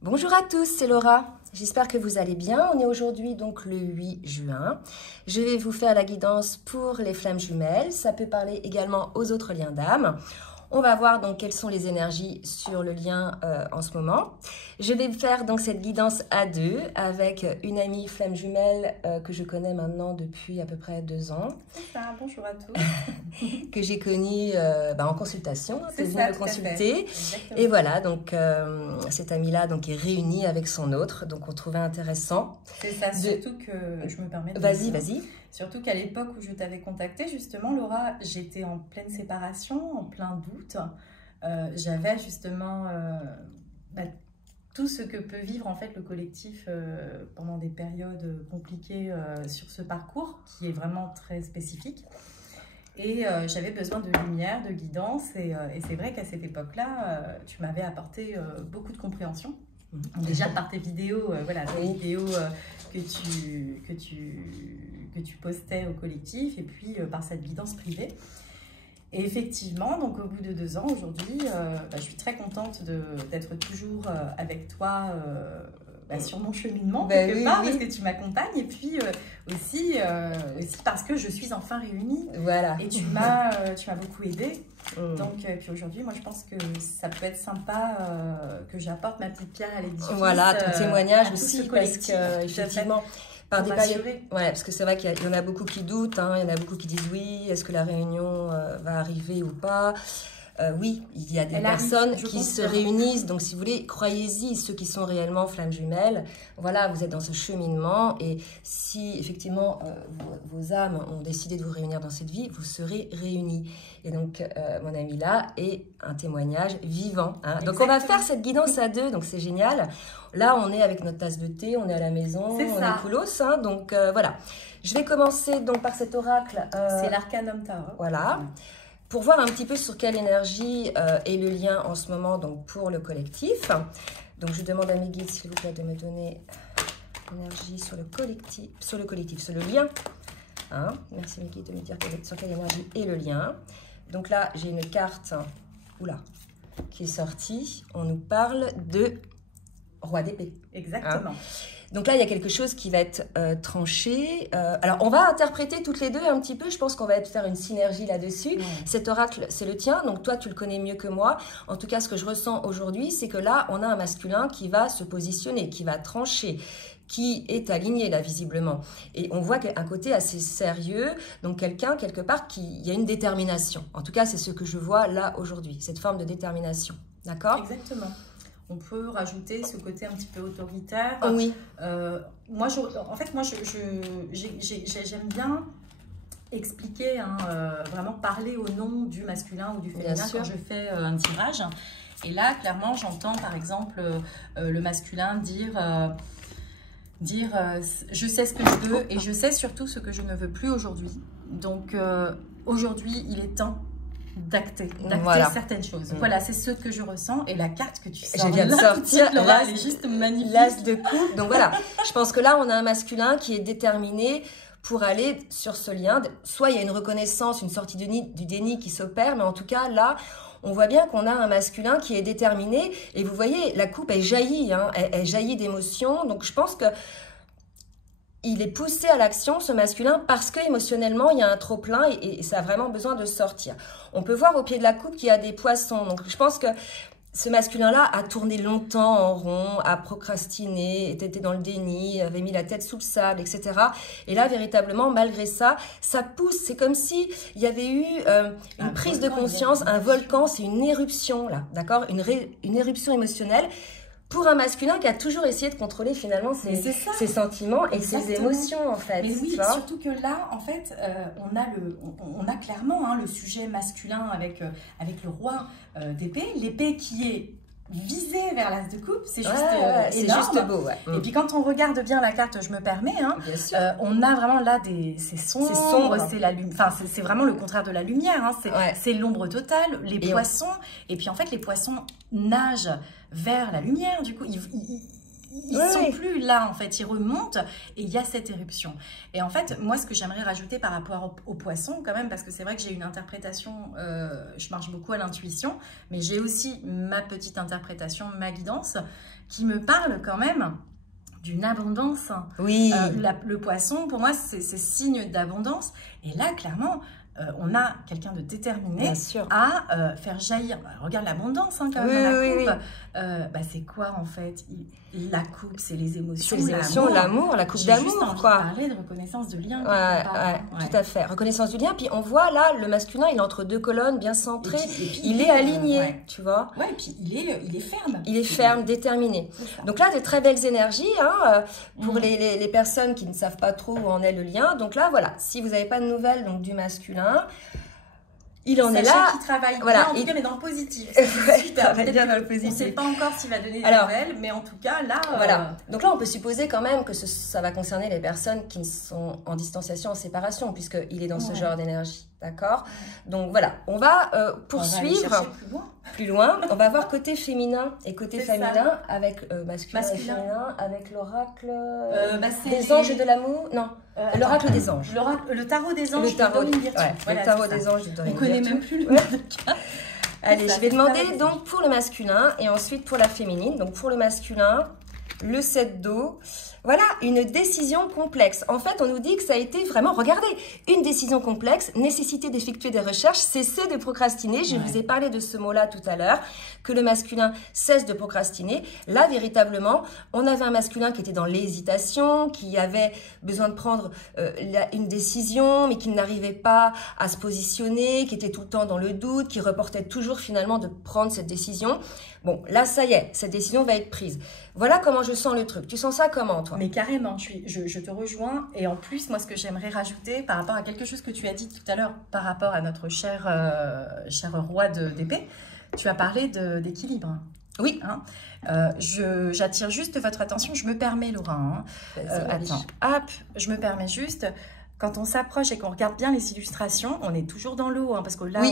Bonjour à tous, c'est Laura. J'espère que vous allez bien. On est aujourd'hui donc le 8 juin. Je vais vous faire la guidance pour les flammes jumelles. Ça peut parler également aux autres liens d'âme. On va voir donc quelles sont les énergies sur le lien en ce moment. Je vais faire donc cette guidance à deux avec une amie flamme jumelle que je connais maintenant depuis à peu près 2 ans. C'est ça, bonjour à tous. Que j'ai connue en consultation, c'est tu ça, me consulter. Et voilà, donc cette amie-là donc, est réunie avec son autre, donc on trouvait intéressant. C'est ça, surtout que, je me permets de Vas-y. Surtout qu'à l'époque où je t'avais contactée, justement, Laura, j'étais en pleine séparation, en plein doute. J'avais justement tout ce que peut vivre en fait le collectif pendant des périodes compliquées sur ce parcours, qui est vraiment très spécifique. Et j'avais besoin de lumière, de guidance, et c'est vrai qu'à cette époque-là, tu m'avais apporté beaucoup de compréhension. Déjà par tes vidéos, tes vidéos que tu postais au collectif, et puis par cette guidance privée. Et effectivement, donc au bout de 2 ans, aujourd'hui, je suis très contente d'être toujours avec toi sur mon cheminement, quelque part, parce que tu m'accompagnes, et puis aussi parce que je suis enfin réunie. Voilà. Et tu m'as beaucoup aidée. Donc, puis aujourd'hui, moi, je pense que ça peut être sympa que j'apporte ma petite pierre à l'édifice. Voilà, ton témoignage aussi, parce que effectivement, par des périodes, parce que c'est vrai qu'il y en a beaucoup qui doutent, hein, il y en a beaucoup qui disent oui, est-ce que la réunion va arriver ou pas? Oui, il y a des personnes qui se réunissent, donc si vous voulez, croyez-y, ceux qui sont réellement flammes jumelles, voilà, vous êtes dans ce cheminement, et si effectivement vos âmes ont décidé de vous réunir dans cette vie, vous serez réunis. Et donc, mon ami là est un témoignage vivant. Hein. Donc, on va faire cette guidance à deux, donc c'est génial. Là, on est avec notre tasse de thé, on est à la maison, on est coolos, hein, donc voilà. Je vais commencer donc par cet oracle. C'est l'Arcanum Tarot. Voilà. Pour voir un petit peu sur quelle énergie est le lien en ce moment donc pour le collectif. Donc je demande à mes guides s'il vous plaît de me donner l'énergie sur le collectif, sur le lien. Hein, merci mes guides de me dire sur quelle énergie est le lien. Donc là j'ai une carte qui est sortie. On nous parle de Roi d'épée. Exactement. Hein. Donc là, il y a quelque chose qui va être tranché. Alors, on va interpréter toutes les deux un petit peu. Je pense qu'on va faire une synergie là-dessus. Cet oracle, c'est le tien. Donc toi, tu le connais mieux que moi. En tout cas, ce que je ressens aujourd'hui, c'est que là, on a un masculin qui va se positionner, qui va trancher, qui est aligné là, visiblement. Et on voit un côté assez sérieux. Donc quelqu'un, quelque part, il y a une détermination. En tout cas, c'est ce que je vois là aujourd'hui. Cette forme de détermination. D'accord ? Exactement. On peut rajouter ce côté un petit peu autoritaire. Oui. Moi, j'aime bien expliquer, vraiment parler au nom du masculin ou du féminin quand je fais un tirage. Et là, clairement, j'entends par exemple le masculin dire je sais ce que je veux et je sais surtout ce que je ne veux plus aujourd'hui. Donc, aujourd'hui, il est temps d'acter certaines choses. Voilà, c'est ce que je ressens. Et la carte que tu sors, je viens de sortir, Laura, elle est juste magnifique. L'as de coupe. Donc voilà, je pense que là, on a un masculin qui est déterminé pour aller sur ce lien. Soit il y a une reconnaissance, une sortie du déni qui s'opère, mais en tout cas, là, on voit bien qu'on a un masculin qui est déterminé. Et vous voyez, la coupe, elle jaillit, hein, elle jaillit d'émotion. Donc je pense que il est poussé à l'action, ce masculin, parce qu'émotionnellement, il y a un trop-plein et ça a vraiment besoin de sortir. On peut voir au pied de la coupe qu'il y a des poissons. Donc, je pense que ce masculin-là a tourné longtemps en rond, a procrastiné, était dans le déni, avait mis la tête sous le sable, etc. Et là, véritablement, malgré ça, ça pousse. C'est comme si il y avait eu une prise de conscience, un volcan, c'est une éruption, là, d'accord ? Une éruption émotionnelle. Pour un masculin qui a toujours essayé de contrôler finalement ses sentiments et ses émotions en fait. Mais oui, surtout que là, en fait, on a clairement le sujet masculin avec le roi d'épée, l'épée qui est visée vers l'as de coupe, c'est juste énorme. C'est juste beau, ouais. Et puis quand on regarde bien la carte, je me permets, on a vraiment là c'est sombre, c'est la lumière, enfin c'est vraiment le contraire de la lumière, hein, c'est l'ombre totale, les poissons, et puis en fait les poissons nagent vers la lumière, du coup ils sont plus là, en fait, ils remontent et il y a cette éruption. Et en fait, moi, ce que j'aimerais rajouter par rapport aux poissons, quand même, parce que c'est vrai que j'ai une interprétation, je marche beaucoup à l'intuition, mais j'ai aussi ma petite interprétation, ma guidance, qui me parle quand même d'une abondance. Oui. Le poisson, pour moi, c'est signe d'abondance. Et là, clairement, on a quelqu'un de déterminé à faire jaillir. Regarde l'abondance, hein, quand même, dans la coupe. Bah, c'est quoi, en fait? La coupe, c'est les émotions, l'amour, la coupe d'amour, quoi. J'ai juste parler de reconnaissance de lien. Tout à fait. Reconnaissance du lien. Puis on voit là, le masculin, il est entre deux colonnes, bien centré. Puis, il est aligné, tu vois. Ouais, et puis il est ferme. Il est ferme, déterminé. Donc là, de très belles énergies hein, pour les personnes qui ne savent pas trop où en est le lien. Donc là, voilà, si vous n'avez pas de nouvelles donc, du masculin, il en est là. Qui travaille bien, en tout cas, mais dans le positif. Super. Bien dans le positif. On ne sait pas encore s'il va donner des nouvelles, mais en tout cas, là... Voilà. Donc là, on peut supposer quand même que ça va concerner les personnes qui sont en distanciation, en séparation, puisqu'il est dans ce genre d'énergie. D'accord. Donc voilà, on va poursuivre on va aller plus loin. On va voir côté féminin et côté féminin avec masculin et féminin, avec l'oracle des anges de l'amour. Non, l'oracle des anges. Le tarot des anges. Le tarot des anges de Dorine. On connaît même plus le nom. Allez, je vais demander donc pour le masculin et ensuite pour la féminine. Donc pour le masculin, le 7 d'eau. Voilà, une décision complexe. En fait, on nous dit que ça a été vraiment, regardez, une décision complexe, nécessité d'effectuer des recherches, cesser de procrastiner. Je vous ai parlé de ce mot-là tout à l'heure, que le masculin cesse de procrastiner. Là, véritablement, on avait un masculin qui était dans l'hésitation, qui avait besoin de prendre une décision, mais qui n'arrivait pas à se positionner, qui était tout le temps dans le doute, qui reportait toujours finalement de prendre cette décision. Bon, là, ça y est, cette décision va être prise. Voilà comment je sens le truc. Tu sens ça comment, toi? Mais carrément, je te rejoins. Et en plus, moi, ce que j'aimerais rajouter par rapport à quelque chose que tu as dit tout à l'heure, par rapport à notre cher roi d'épée, tu as parlé d'équilibre. Oui. Hein, j'attire juste votre attention. Je me permets, Laura. Hein. Attends, hop, je me permets juste... Quand on s'approche et qu'on regarde bien les illustrations, on est toujours dans l'eau, hein, parce que là,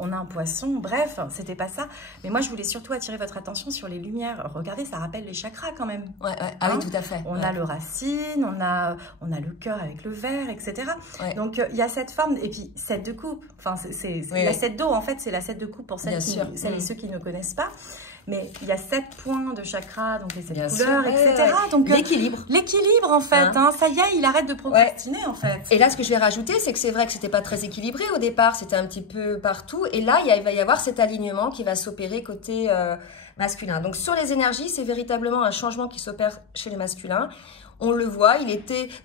on a un poisson, bref, c'était pas ça. Mais moi, je voulais surtout attirer votre attention sur les lumières. Regardez, ça rappelle les chakras quand même. Ah oui, tout à fait. On a le racine, on a le cœur avec le verre, etc. Ouais. Donc, il y a cette forme, et puis, 7 de coupe. Enfin, la 7 d'eau, en fait, c'est la 7 de coupe pour celles et ceux qui ne connaissent pas. Mais il y a 7 points de chakra, donc les 7 couleurs, etc. Donc l'équilibre. L'équilibre, en fait. Hein, ça y est, il arrête de procrastiner, en fait. Et là, ce que je vais rajouter, c'est que c'est vrai que c'était pas très équilibré au départ. C'était un petit peu partout. Et là, il va y avoir cet alignement qui va s'opérer côté masculin. Donc, sur les énergies, c'est véritablement un changement qui s'opère chez les masculins. On le voit,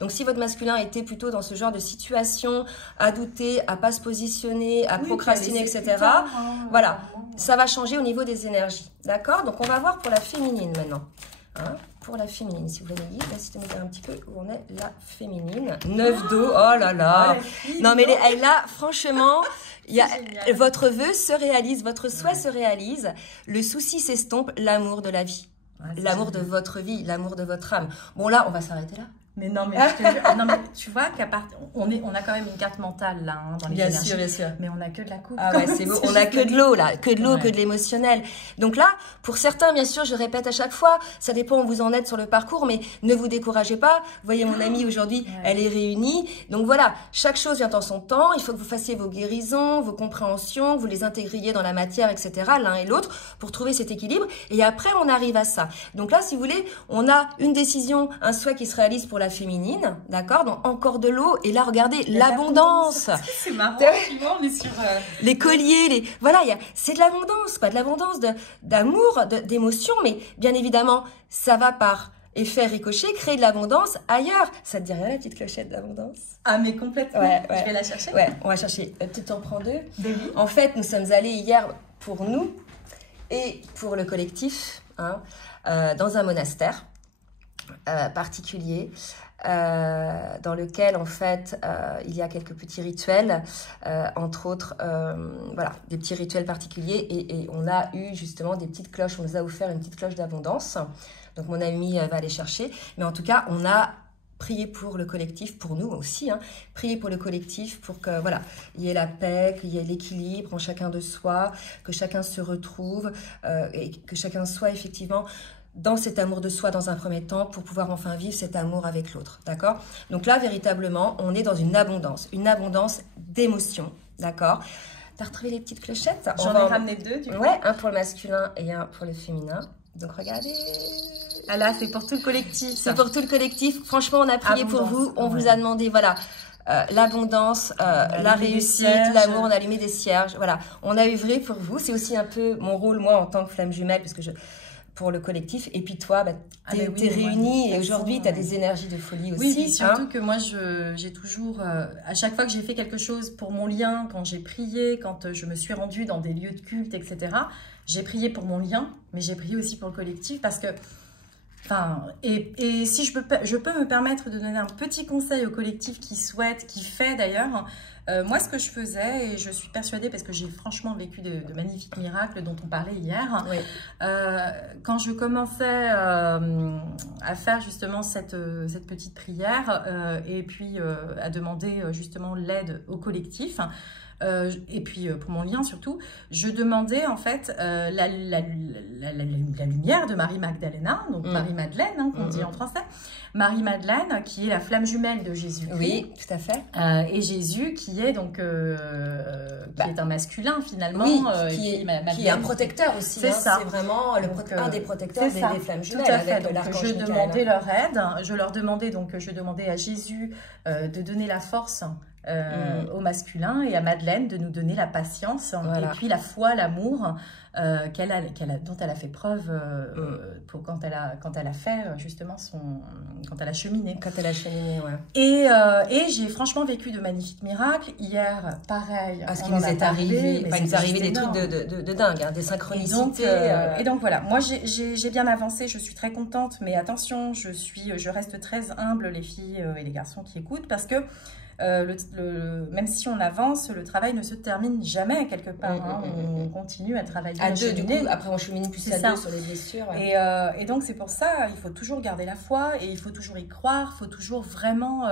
donc si votre masculin était plutôt dans ce genre de situation, à douter, à pas se positionner, à procrastiner, etc. Voilà, ça va changer au niveau des énergies. D'accord? Donc, on va voir pour la féminine maintenant. Hein, pour la féminine, si vous voulez me dire, de me dire un petit peu où on est la féminine. 9 d'eau, oh là là. Non, mais là, franchement, votre vœu se réalise, votre souhait se réalise, le souci s'estompe, l'amour de la vie. L'amour de votre vie, l'amour de votre âme. Bon, là, on va s'arrêter là. Mais non, mais, tu vois qu'à part, on a quand même une carte mentale là, hein, dans les énergies. Bien sûr. Mais on n'a que de la coupe. Ah ouais, c'est beau. On n'a que de l'eau là, que de l'eau, que de l'émotionnel. Donc là, pour certains, bien sûr, je répète à chaque fois, ça dépend où vous en êtes sur le parcours, mais ne vous découragez pas. Vous voyez, mon amie aujourd'hui, elle est réunie. Donc voilà, chaque chose vient en son temps. Il faut que vous fassiez vos guérisons, vos compréhensions, que vous les intégriez dans la matière, etc., l'un et l'autre, pour trouver cet équilibre. Et après, on arrive à ça. Donc là, si vous voulez, on a une décision, un souhait qui se réalise pour la féminine, d'accord? Donc encore de l'eau, et là regardez l'abondance. C'est marrant, tu vois, on est sur les colliers, voilà, c'est de l'abondance, pas de l'abondance d'amour, d'émotion, mais bien évidemment, ça va par effet ricochet, créer de l'abondance ailleurs. Ça te dit rien la petite clochette d'abondance? Ah mais complètement. Je vais la chercher. Ouais, on va chercher. Tu t'en prends 2. Oui. En fait, nous sommes allés hier pour nous et pour le collectif, hein, dans un monastère particulier. Dans lequel en fait il y a quelques petits rituels, entre autres voilà, des petits rituels particuliers, et on a eu justement des petites cloches. On nous a offert une petite cloche d'abondance, donc mon amie va aller chercher, mais en tout cas on a prié pour le collectif, pour nous aussi, hein, prier pour le collectif, pour que voilà, il y ait la paix, qu'il y ait l'équilibre en chacun de soi, que chacun se retrouve, et que chacun soit effectivement dans cet amour de soi dans un premier temps pour pouvoir enfin vivre cet amour avec l'autre, d'accord? Donc là, véritablement, on est dans une abondance d'émotions, d'accord? T'as retrouvé les petites clochettes? J'en ai ramené 2 du coup. Ouais, un pour le masculin et un pour le féminin. Donc regardez. Ah là, c'est pour tout le collectif. C'est pour tout le collectif. Franchement, on a prié pour vous. On vous a demandé, voilà, l'abondance, la réussite, l'amour. On a allumé des cierges. Voilà, on a œuvré pour vous. C'est aussi un peu mon rôle, moi, en tant que flamme jumelle, parce que pour le collectif. Et puis toi, t'es réunie et aujourd'hui, tu as des énergies de folie aussi. Oui, surtout que moi, j'ai toujours, à chaque fois que j'ai fait quelque chose pour mon lien, quand j'ai prié, quand je me suis rendue dans des lieux de culte, etc., j'ai prié pour mon lien, mais j'ai prié aussi pour le collectif parce que, enfin, et si je peux me permettre de donner un petit conseil au collectif qui souhaite, qui fait d'ailleurs, moi, ce que je faisais, et je suis persuadée, parce que j'ai franchement vécu de magnifiques miracles dont on parlait hier, oui. Quand je commençais à faire justement cette petite prière et puis à demander justement l'aide au collectif, et puis pour mon lien surtout, je demandais en fait la lumière de Marie-Magdalena, donc Marie-Madeleine, hein, qu'on dit en français, Marie-Madeleine qui est la flamme jumelle de Jésus-Christ. Oui, tout à fait. Et Jésus qui est donc qui est un masculin finalement. Oui, qui est un protecteur aussi. C'est ça. C'est vraiment un des protecteurs des flammes jumelles avec l'archange Michael. Je demandais leur aide. Je demandais à Jésus de donner la force au masculin et à Madeleine de nous donner la patience et puis la foi, l'amour dont elle a fait preuve quand elle a fait justement quand elle a cheminé. Quand elle a cheminé, ouais. Et j'ai franchement vécu de magnifiques miracles. Hier, pareil. Parce qu'il nous est arrivé, il nous est arrivé des trucs de dingue, hein, des synchronicités. Et donc voilà, moi j'ai bien avancé, je suis très contente, mais attention, je reste très humble, les filles et les garçons qui écoutent, parce que même si on avance, le travail ne se termine jamais quelque part. On continue à travailler à deux, du coup, après on chemine plus à deux sur les blessures. Ouais. Et donc c'est pour ça, il faut toujours garder la foi et il faut toujours y croire, il faut toujours vraiment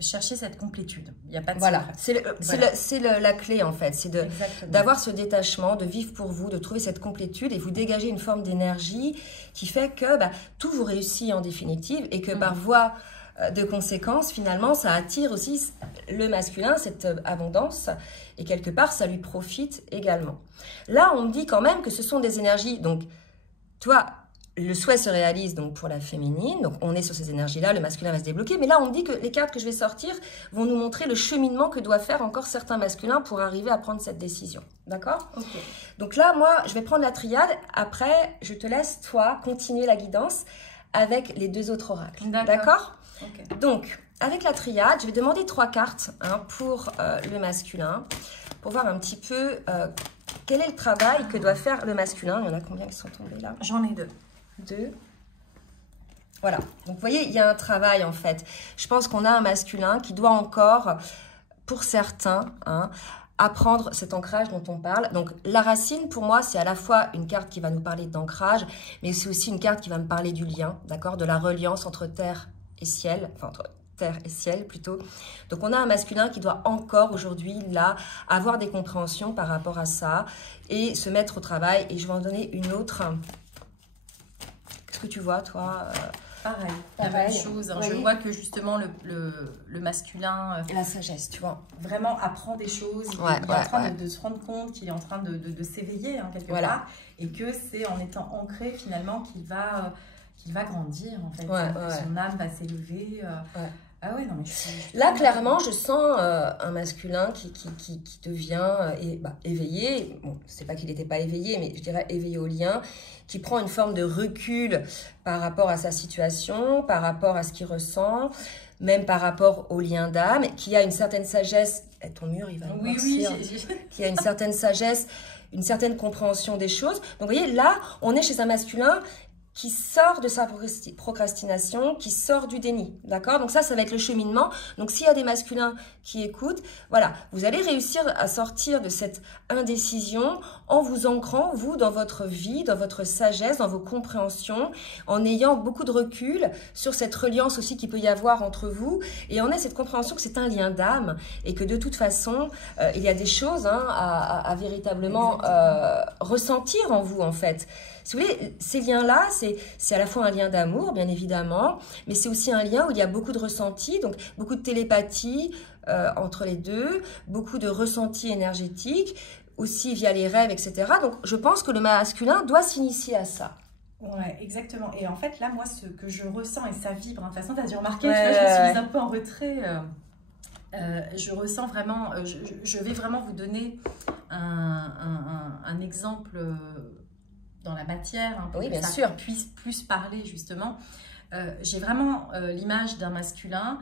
chercher cette complétude. Il n'y a pas de c'est la clé en fait, c'est d'avoir ce détachement, de vivre pour vous, de trouver cette complétude et vous dégager une forme d'énergie qui fait que tout vous réussit en définitive et que par voie de conséquences, finalement, ça attire aussi le masculin, cette abondance, et quelque part, ça lui profite également. Là, on me dit quand même que ce sont des énergies, donc, toi, le souhait se réalise donc pour la féminine, donc on est sur ces énergies-là, le masculin va se débloquer, mais là, on me dit que les cartes que je vais sortir vont nous montrer le cheminement que doivent faire encore certains masculins pour arriver à prendre cette décision, d'accord? Okay. Donc là, moi, je vais prendre la triade, après, je te laisse, toi, continuer la guidance avec les 2 autres oracles, d'accord? Okay. Donc, avec la triade, je vais demander 3 cartes pour le masculin, pour voir un petit peu quel est le travail que doit faire le masculin. Il y en a combien qui sont tombés là? J'en ai 2. 2. Voilà. Donc, vous voyez, il y a un travail en fait. Je pense qu'on a un masculin qui doit encore, pour certains, apprendre cet ancrage dont on parle. Donc, la racine, pour moi, c'est à la fois une carte qui va nous parler d'ancrage, mais c'est aussi une carte qui va me parler du lien, d'accord, de la reliance entre terre et ciel, enfin entre terre et ciel plutôt. Donc on a un masculin qui doit encore aujourd'hui là avoir des compréhensions par rapport à ça et se mettre au travail. Et je vais en donner une autre. Qu'est-ce que tu vois toi? Pareil, la même chose. Je vois que justement le masculin, la sagesse, tu vois, vraiment apprend des choses. Il est en train de se rendre compte qu'il est en train de s'éveiller quelque part, et que c'est en étant ancré finalement qu'il va grandir en fait. Son âme va s'élever. Ah ouais, non mais là clairement je sens un masculin qui devient éveillé. Bon, c'est pas qu'il n'était pas éveillé, mais je dirais éveillé au lien, qui prend une forme de recul par rapport à sa situation, par rapport à ce qu'il ressent, même par rapport au lien d'âme, qui a une certaine sagesse. Ton mur il va noircir. Qui a une certaine sagesse, une certaine compréhension des choses. Donc vous voyez, là on est chez un masculin qui sort de sa procrastination, qui sort du déni, d'accord? Donc ça va être le cheminement. Donc s'il y a des masculins qui écoutent, voilà, vous allez réussir à sortir de cette indécision en vous ancrant, vous, dans votre vie, dans votre sagesse, dans vos compréhensions, en ayant beaucoup de recul sur cette reliance aussi qu'il peut y avoir entre vous, et en ayant cette compréhension que c'est un lien d'âme, et que de toute façon, il y a des choses à véritablement ressentir en vous, en fait. si vous voulez, ces liens-là, c'est à la fois un lien d'amour, bien évidemment, mais c'est aussi un lien où il y a beaucoup de ressentis, donc beaucoup de télépathie entre les deux, beaucoup de ressentis énergétiques, aussi via les rêves, etc. Donc, je pense que le masculin doit s'initier à ça. Ouais, exactement. Et en fait, là, moi, ce que je ressens, et ça vibre, de toute façon, tu as dû remarquer, tu vois, je me suis un peu en retrait. Je ressens vraiment, je vais vraiment vous donner un exemple dans la matière, hein, pour oui, que bien ça sûr. puisse plus parler, justement. J'ai vraiment l'image d'un masculin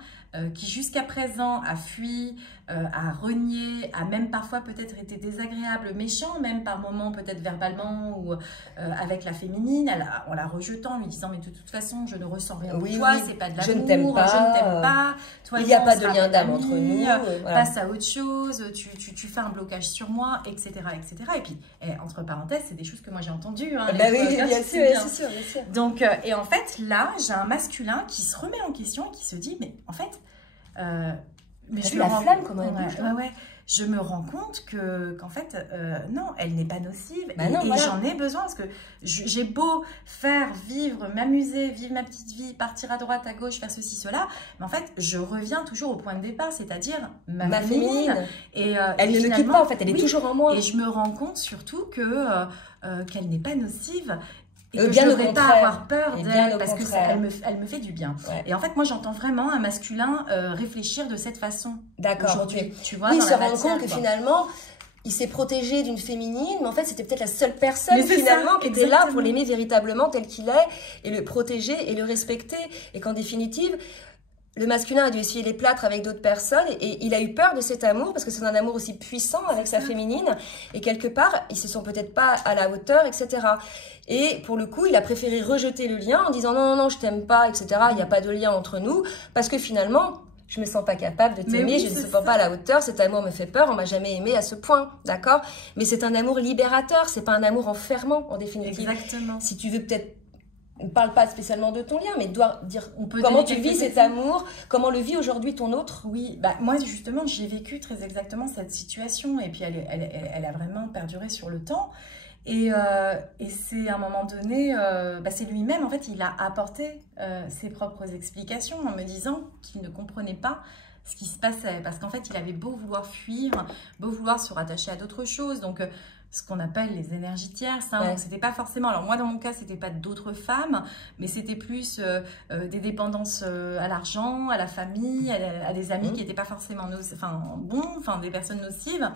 qui jusqu'à présent a fui, a renié, a même parfois peut-être été désagréable, méchant, même par moments peut-être verbalement ou avec la féminine, en la rejetant, lui disant mais de toute façon je ne ressens rien pour toi, c'est pas de l'amour, je ne t'aime pas, toi, il n'y a pas de lien d'âme entre nous, voilà. Passe à autre chose, tu fais un blocage sur moi, etc. etc. Et puis entre parenthèses, c'est des choses que moi j'ai entendues. Hein, oui, bien sûr. Donc, et en fait là, j'ai un masculin qui se remet en question et qui se dit mais en fait mais je la flamme comment elle bouge. Je me rends compte qu'en fait non, elle n'est pas nocive non, et j'en ai besoin parce que j'ai beau faire, vivre, m'amuser, vivre ma petite vie, partir à droite, à gauche, faire ceci, cela, mais en fait je reviens toujours au point de départ, c'est-à-dire ma féminine. Et elle ne me quitte pas en fait, elle est toujours en moi. Et je me rends compte surtout qu'elle n'est pas nocive. Et que bien je ne devrais pas avoir peur d'elle parce qu'elle me fait du bien. Ouais. Et en fait, moi, j'entends vraiment un masculin réfléchir de cette façon. D'accord. Aujourd'hui, tu vois, il se rend compte que finalement, il s'est protégé d'une féminine, mais en fait, c'était peut-être la seule personne finalement qui était là pour l'aimer véritablement tel qu'il est et le protéger et le respecter. Et qu'en définitive, le masculin a dû essuyer les plâtres avec d'autres personnes et il a eu peur de cet amour parce que c'est un amour aussi puissant avec sa féminine et quelque part, ils se sont peut-être pas à la hauteur, etc. Et pour le coup, il a préféré rejeter le lien en disant non, je t'aime pas, etc. Il n'y a pas de lien entre nous parce que finalement, je me sens pas capable de t'aimer, je ne me sens pas à la hauteur, cet amour me fait peur, on m'a jamais aimé à ce point, d'accord? Mais c'est un amour libérateur, c'est pas un amour enfermant en définitive. Exactement. Si tu veux peut-être on ne parle pas spécialement de ton lien, mais doit dire comment tu vis cet amour, comment le vit aujourd'hui ton autre. Oui, bah moi justement j'ai vécu très exactement cette situation et puis elle a vraiment perduré sur le temps. Et c'est à un moment donné, c'est lui-même en fait, il a apporté ses propres explications en me disant qu'il ne comprenait pas ce qui se passait. Parce qu'en fait, il avait beau vouloir fuir, beau vouloir se rattacher à d'autres choses. Donc, ce qu'on appelle les énergies tierces. Hein. Donc, c'était pas forcément... Alors, moi, dans mon cas, c'était pas d'autres femmes, mais c'était plus des dépendances à l'argent, à la famille, à des amis qui n'étaient pas forcément des personnes nocives.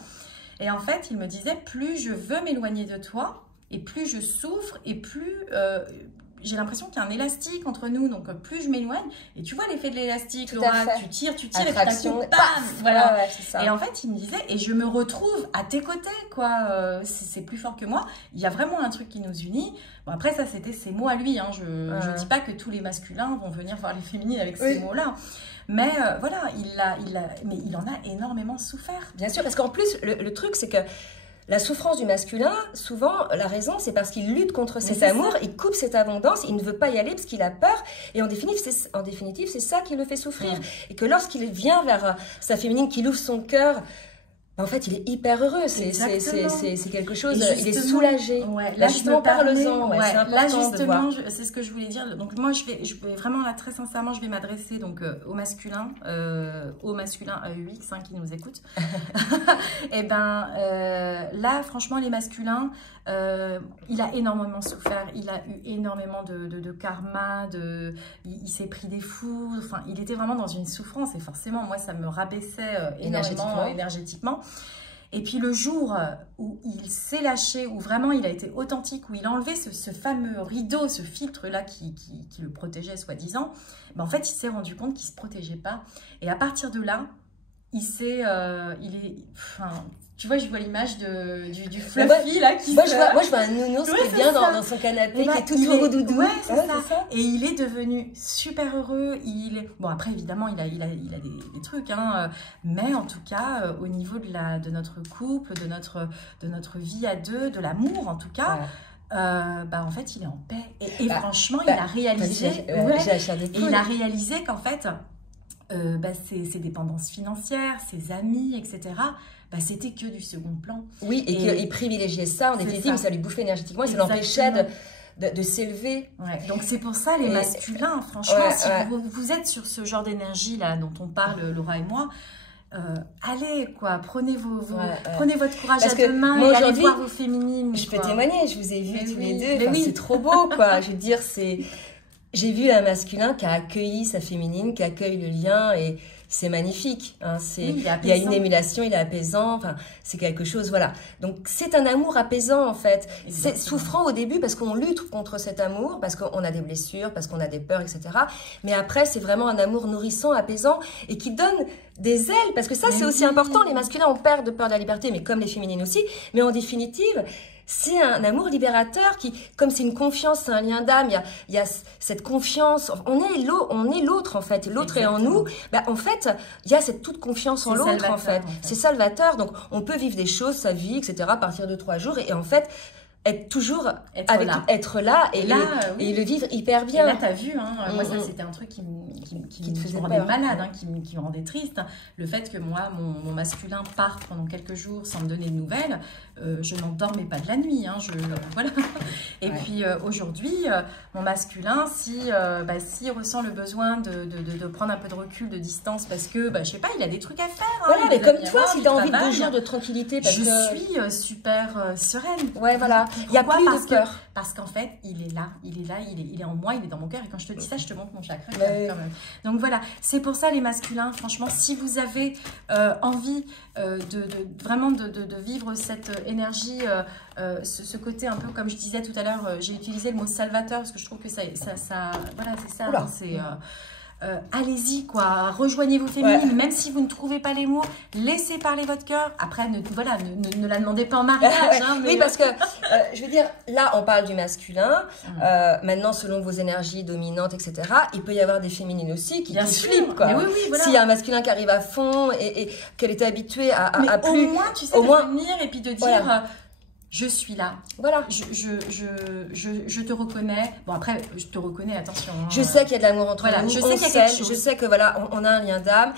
Et en fait, il me disait, plus je veux m'éloigner de toi, et plus je souffre, et plus... j'ai l'impression qu'il y a un élastique entre nous, donc plus je m'éloigne, et tu vois l'effet de l'élastique, Laura, tu tires, attraction, et puis paf, voilà. Ouais, ça. Et en fait, il me disait, et je me retrouve à tes côtés, quoi, c'est plus fort que moi, il y a vraiment un truc qui nous unit. Bon, après, ça, c'était ses mots à lui, hein. Je dis pas que tous les masculins vont venir voir les féminines avec ces mots-là, mais voilà, mais il en a énormément souffert. Bien sûr, parce qu'en plus, le truc, c'est que la souffrance du masculin, souvent, la raison, c'est parce qu'il lutte contre cet amour, il coupe cette abondance, il ne veut pas y aller parce qu'il a peur. Et en définitive, c'est ça qui le fait souffrir. Et que lorsqu'il vient vers sa féminine, qu'il ouvre son cœur, en fait, il est hyper heureux. C'est quelque chose, il est soulagé. Ouais, là, justement, parle-en. Ouais, là, justement, c'est ce que je voulais dire. Donc, moi, je vais vraiment, là, très sincèrement, je vais m'adresser donc au masculin UX qui nous écoute. Et là, franchement, les masculins, il a énormément souffert. Il a eu énormément de karma. Il s'est pris des foudres. Enfin, il était vraiment dans une souffrance. Et forcément, moi, ça me rabaissait énormément énergétiquement. Et puis le jour où il s'est lâché, où vraiment il a été authentique, où il a enlevé ce fameux rideau, ce filtre-là qui le protégeait soi-disant, en fait, il s'est rendu compte qu'il ne se protégeait pas. Et à partir de là, tu vois, je vois l'image du fluffy là qui moi, je vois un nounours qui est bien dans son canapé, qui est tout heureux doudou. Ouais, c'est ça. Et il est devenu super heureux. Bon, après, évidemment, il a des trucs, hein, mais en tout cas, au niveau de notre couple, de notre vie à deux, de l'amour, en tout cas, en fait, il est en paix. Et franchement, il a réalisé... il a réalisé qu'en fait... ses dépendances financières, ses amis, etc., c'était que du second plan. Oui, et qu'il privilégiait ça, en définitive, ça lui bouffait énergétiquement, et ça l'empêchait de s'élever. Ouais. Donc c'est pour ça les masculins, franchement, si vous êtes sur ce genre d'énergie là dont on parle, Laura et moi, allez quoi, prenez votre courage à deux mains et allez voir vos féminines. Je peux témoigner, je vous ai vus tous les deux, c'est trop beau quoi. Je veux dire, j'ai vu un masculin qui a accueilli sa féminine, qui accueille le lien et c'est magnifique. Hein. Il y a une émulation, il est apaisant, enfin, c'est quelque chose, voilà. Donc c'est un amour apaisant en fait. C'est souffrant au début parce qu'on lutte contre cet amour, parce qu'on a des blessures, parce qu'on a des peurs, etc. Mais après, c'est vraiment un amour nourrissant, apaisant et qui donne des ailes, parce que ça c'est aussi important. Les masculins ont peur de la liberté, mais comme les féminines aussi. Mais en définitive, c'est un amour libérateur qui, comme c'est une confiance, c'est un lien d'âme, il y a cette confiance, on est l'autre en fait, l'autre est en nous, bah, en fait, il y a cette toute confiance en l'autre en fait. C'est salvateur, donc on peut vivre des choses, sa vie, etc. à partir de 3 jours et en fait, être là et le vivre hyper bien. Et là, t'as vu, hein, moi, ça, c'était un truc qui me rendait malade, hein, qui me rendait triste. Le fait que moi, mon masculin parte pendant quelques jours sans me donner de nouvelles, je n'en dormais pas de la nuit. Hein, voilà. Et puis, aujourd'hui, mon masculin, s'il ressent le besoin de prendre un peu de recul, de distance, parce que, je sais pas, il a des trucs à faire. Voilà, mais comme toi, si tu as envie de 2 jours de tranquillité. Je suis super sereine. Ouais, voilà. Il n'y a plus de peur. Parce qu'en fait, il est là, il est en moi, il est dans mon cœur. Et quand je te dis ça, je te montre mon chakra quand même. Donc voilà, c'est pour ça les masculins, franchement, si vous avez envie vraiment de vivre cette énergie, ce côté un peu, comme je disais tout à l'heure, j'ai utilisé le mot salvateur parce que je trouve que ça voilà, c'est ça, hein, c'est... allez-y quoi, rejoignez vos féminines, même si vous ne trouvez pas les mots, laissez parler votre cœur. Après, ne la demandez pas en mariage. Hein, mais... Oui, parce que je veux dire, là, on parle du masculin. Maintenant, selon vos énergies dominantes, etc., il peut y avoir des féminines aussi qui flippent. Quoi. Oui, voilà. S'il y a un masculin qui arrive à fond et qu'elle était habituée à plus, au moins, tu sais, venir et puis de dire. Voilà. Je suis là. Voilà. Je te reconnais. Bon, après, je te reconnais, attention. Hein. Je sais qu'il y a de l'amour entre nous. Je sais qu'il y a quelque chose. Je sais que voilà, on a un lien d'âme.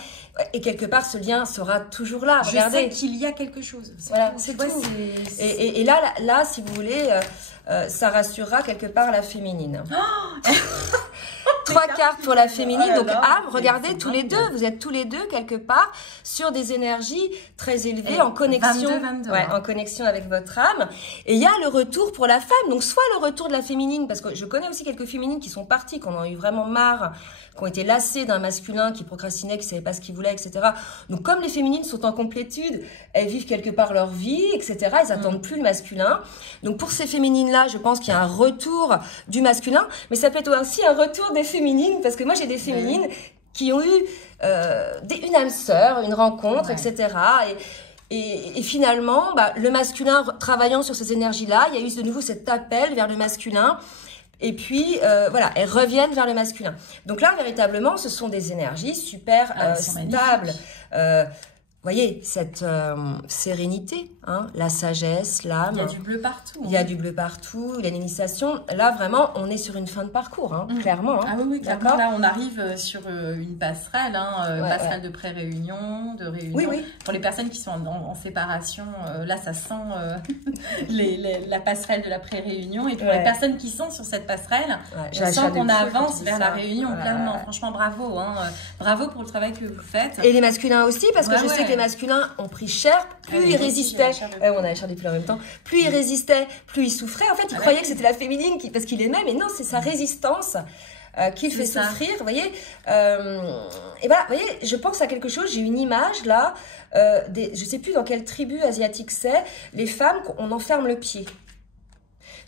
Et quelque part, ce lien sera toujours là. Regardez. Je sais qu'il y a quelque chose. Voilà, c'est tout. Et là, si vous voulez, ça rassurera quelque part la féminine. Oh 3 cartes pour la féminine. Donc, regardez, tous les deux, vous êtes tous les deux quelque part sur des énergies très élevées, en connexion, 22, en connexion avec votre âme. Et il y a le retour pour la femme. Donc, soit le retour de la féminine, parce que je connais aussi quelques féminines qui sont parties, qui en ont eu vraiment marre, qui ont été lassées d'un masculin qui procrastinait, qui savait pas ce qu'il voulait, etc. Donc, comme les féminines sont en complétude, elles vivent quelque part leur vie, etc. Elles n'attendent plus le masculin. Donc, pour ces féminines-là, je pense qu'il y a un retour du masculin, mais ça peut être aussi un retour des féminines, parce que moi, j'ai des féminines qui ont eu une âme sœur, une rencontre, etc. Et finalement, le masculin travaillant sur ces énergies-là, il y a eu de nouveau cet appel vers le masculin. Et puis, voilà, elles reviennent vers le masculin. Donc là, véritablement, ce sont des énergies super stables. Vous voyez, cette sérénité, hein, la sagesse, l'âme. Il y a du bleu partout. Il y a du bleu partout, il y a l'initiation. Là, vraiment, on est sur une fin de parcours, hein, clairement. Hein. Ah oui, clairement. Là, on arrive sur une passerelle, passerelle de pré-réunion, de réunion. Oui. Pour les personnes qui sont en séparation, là, ça sent la passerelle de la pré-réunion. Et pour les personnes qui sont sur cette passerelle, je sens qu'on avance vers la réunion, clairement. Franchement, bravo. Hein. Bravo pour le travail que vous faites. Et les masculins aussi, parce que je sais que les masculins ont pris cher, plus ils résistaient. On a écharpé plus en même temps. Plus ils résistaient, plus ils souffraient. En fait, ils croyaient que c'était la féminine parce qu'il aimait, mais non, c'est sa résistance qui le fait souffrir. Vous voyez. Et voilà, vous voyez, je pense à quelque chose. J'ai une image là. Je sais plus dans quelle tribu asiatique c'est. Les femmes, on enferme le pied.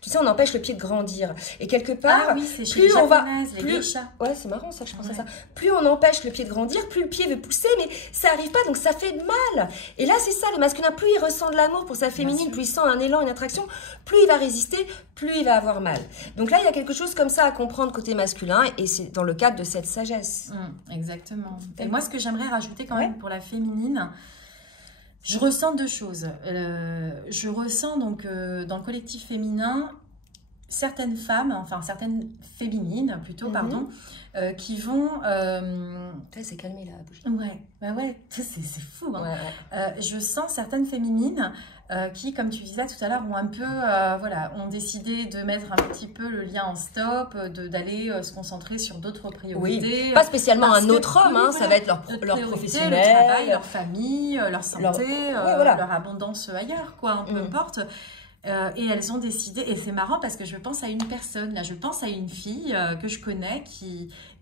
Tu sais, on empêche le pied de grandir. Et quelque part, plus on va... Ouais, c'est marrant ça, je pense à ça. Plus on empêche le pied de grandir, plus le pied veut pousser, mais ça n'arrive pas, donc ça fait mal. Et là, c'est ça, le masculin, plus il ressent de l'amour pour sa féminine, plus il sent un élan, une attraction, plus il va résister, plus il va avoir mal. Donc là, il y a quelque chose comme ça à comprendre côté masculin, et c'est dans le cadre de cette sagesse. Exactement. Et moi, ce que j'aimerais rajouter quand même pour la féminine, je ressens 2 choses. Je ressens donc dans le collectif féminin certaines femmes, enfin certaines féminines plutôt, pardon, qui vont... C'est calmé là, la bougie. Ouais, bah ouais, c'est fou. Hein. Ouais. Je sens certaines féminines qui, comme tu disais tout à l'heure, ont un peu, voilà, ont décidé de mettre un petit peu le lien en stop, d'aller se concentrer sur d'autres priorités. Oui, pas spécialement un autre homme, hein, voilà, ça va être leur professionnel, le travail, leur famille, leur santé, leur abondance ailleurs, quoi, peu importe. Et elles ont décidé, et c'est marrant parce que je pense à une personne, là je pense à une fille que je connais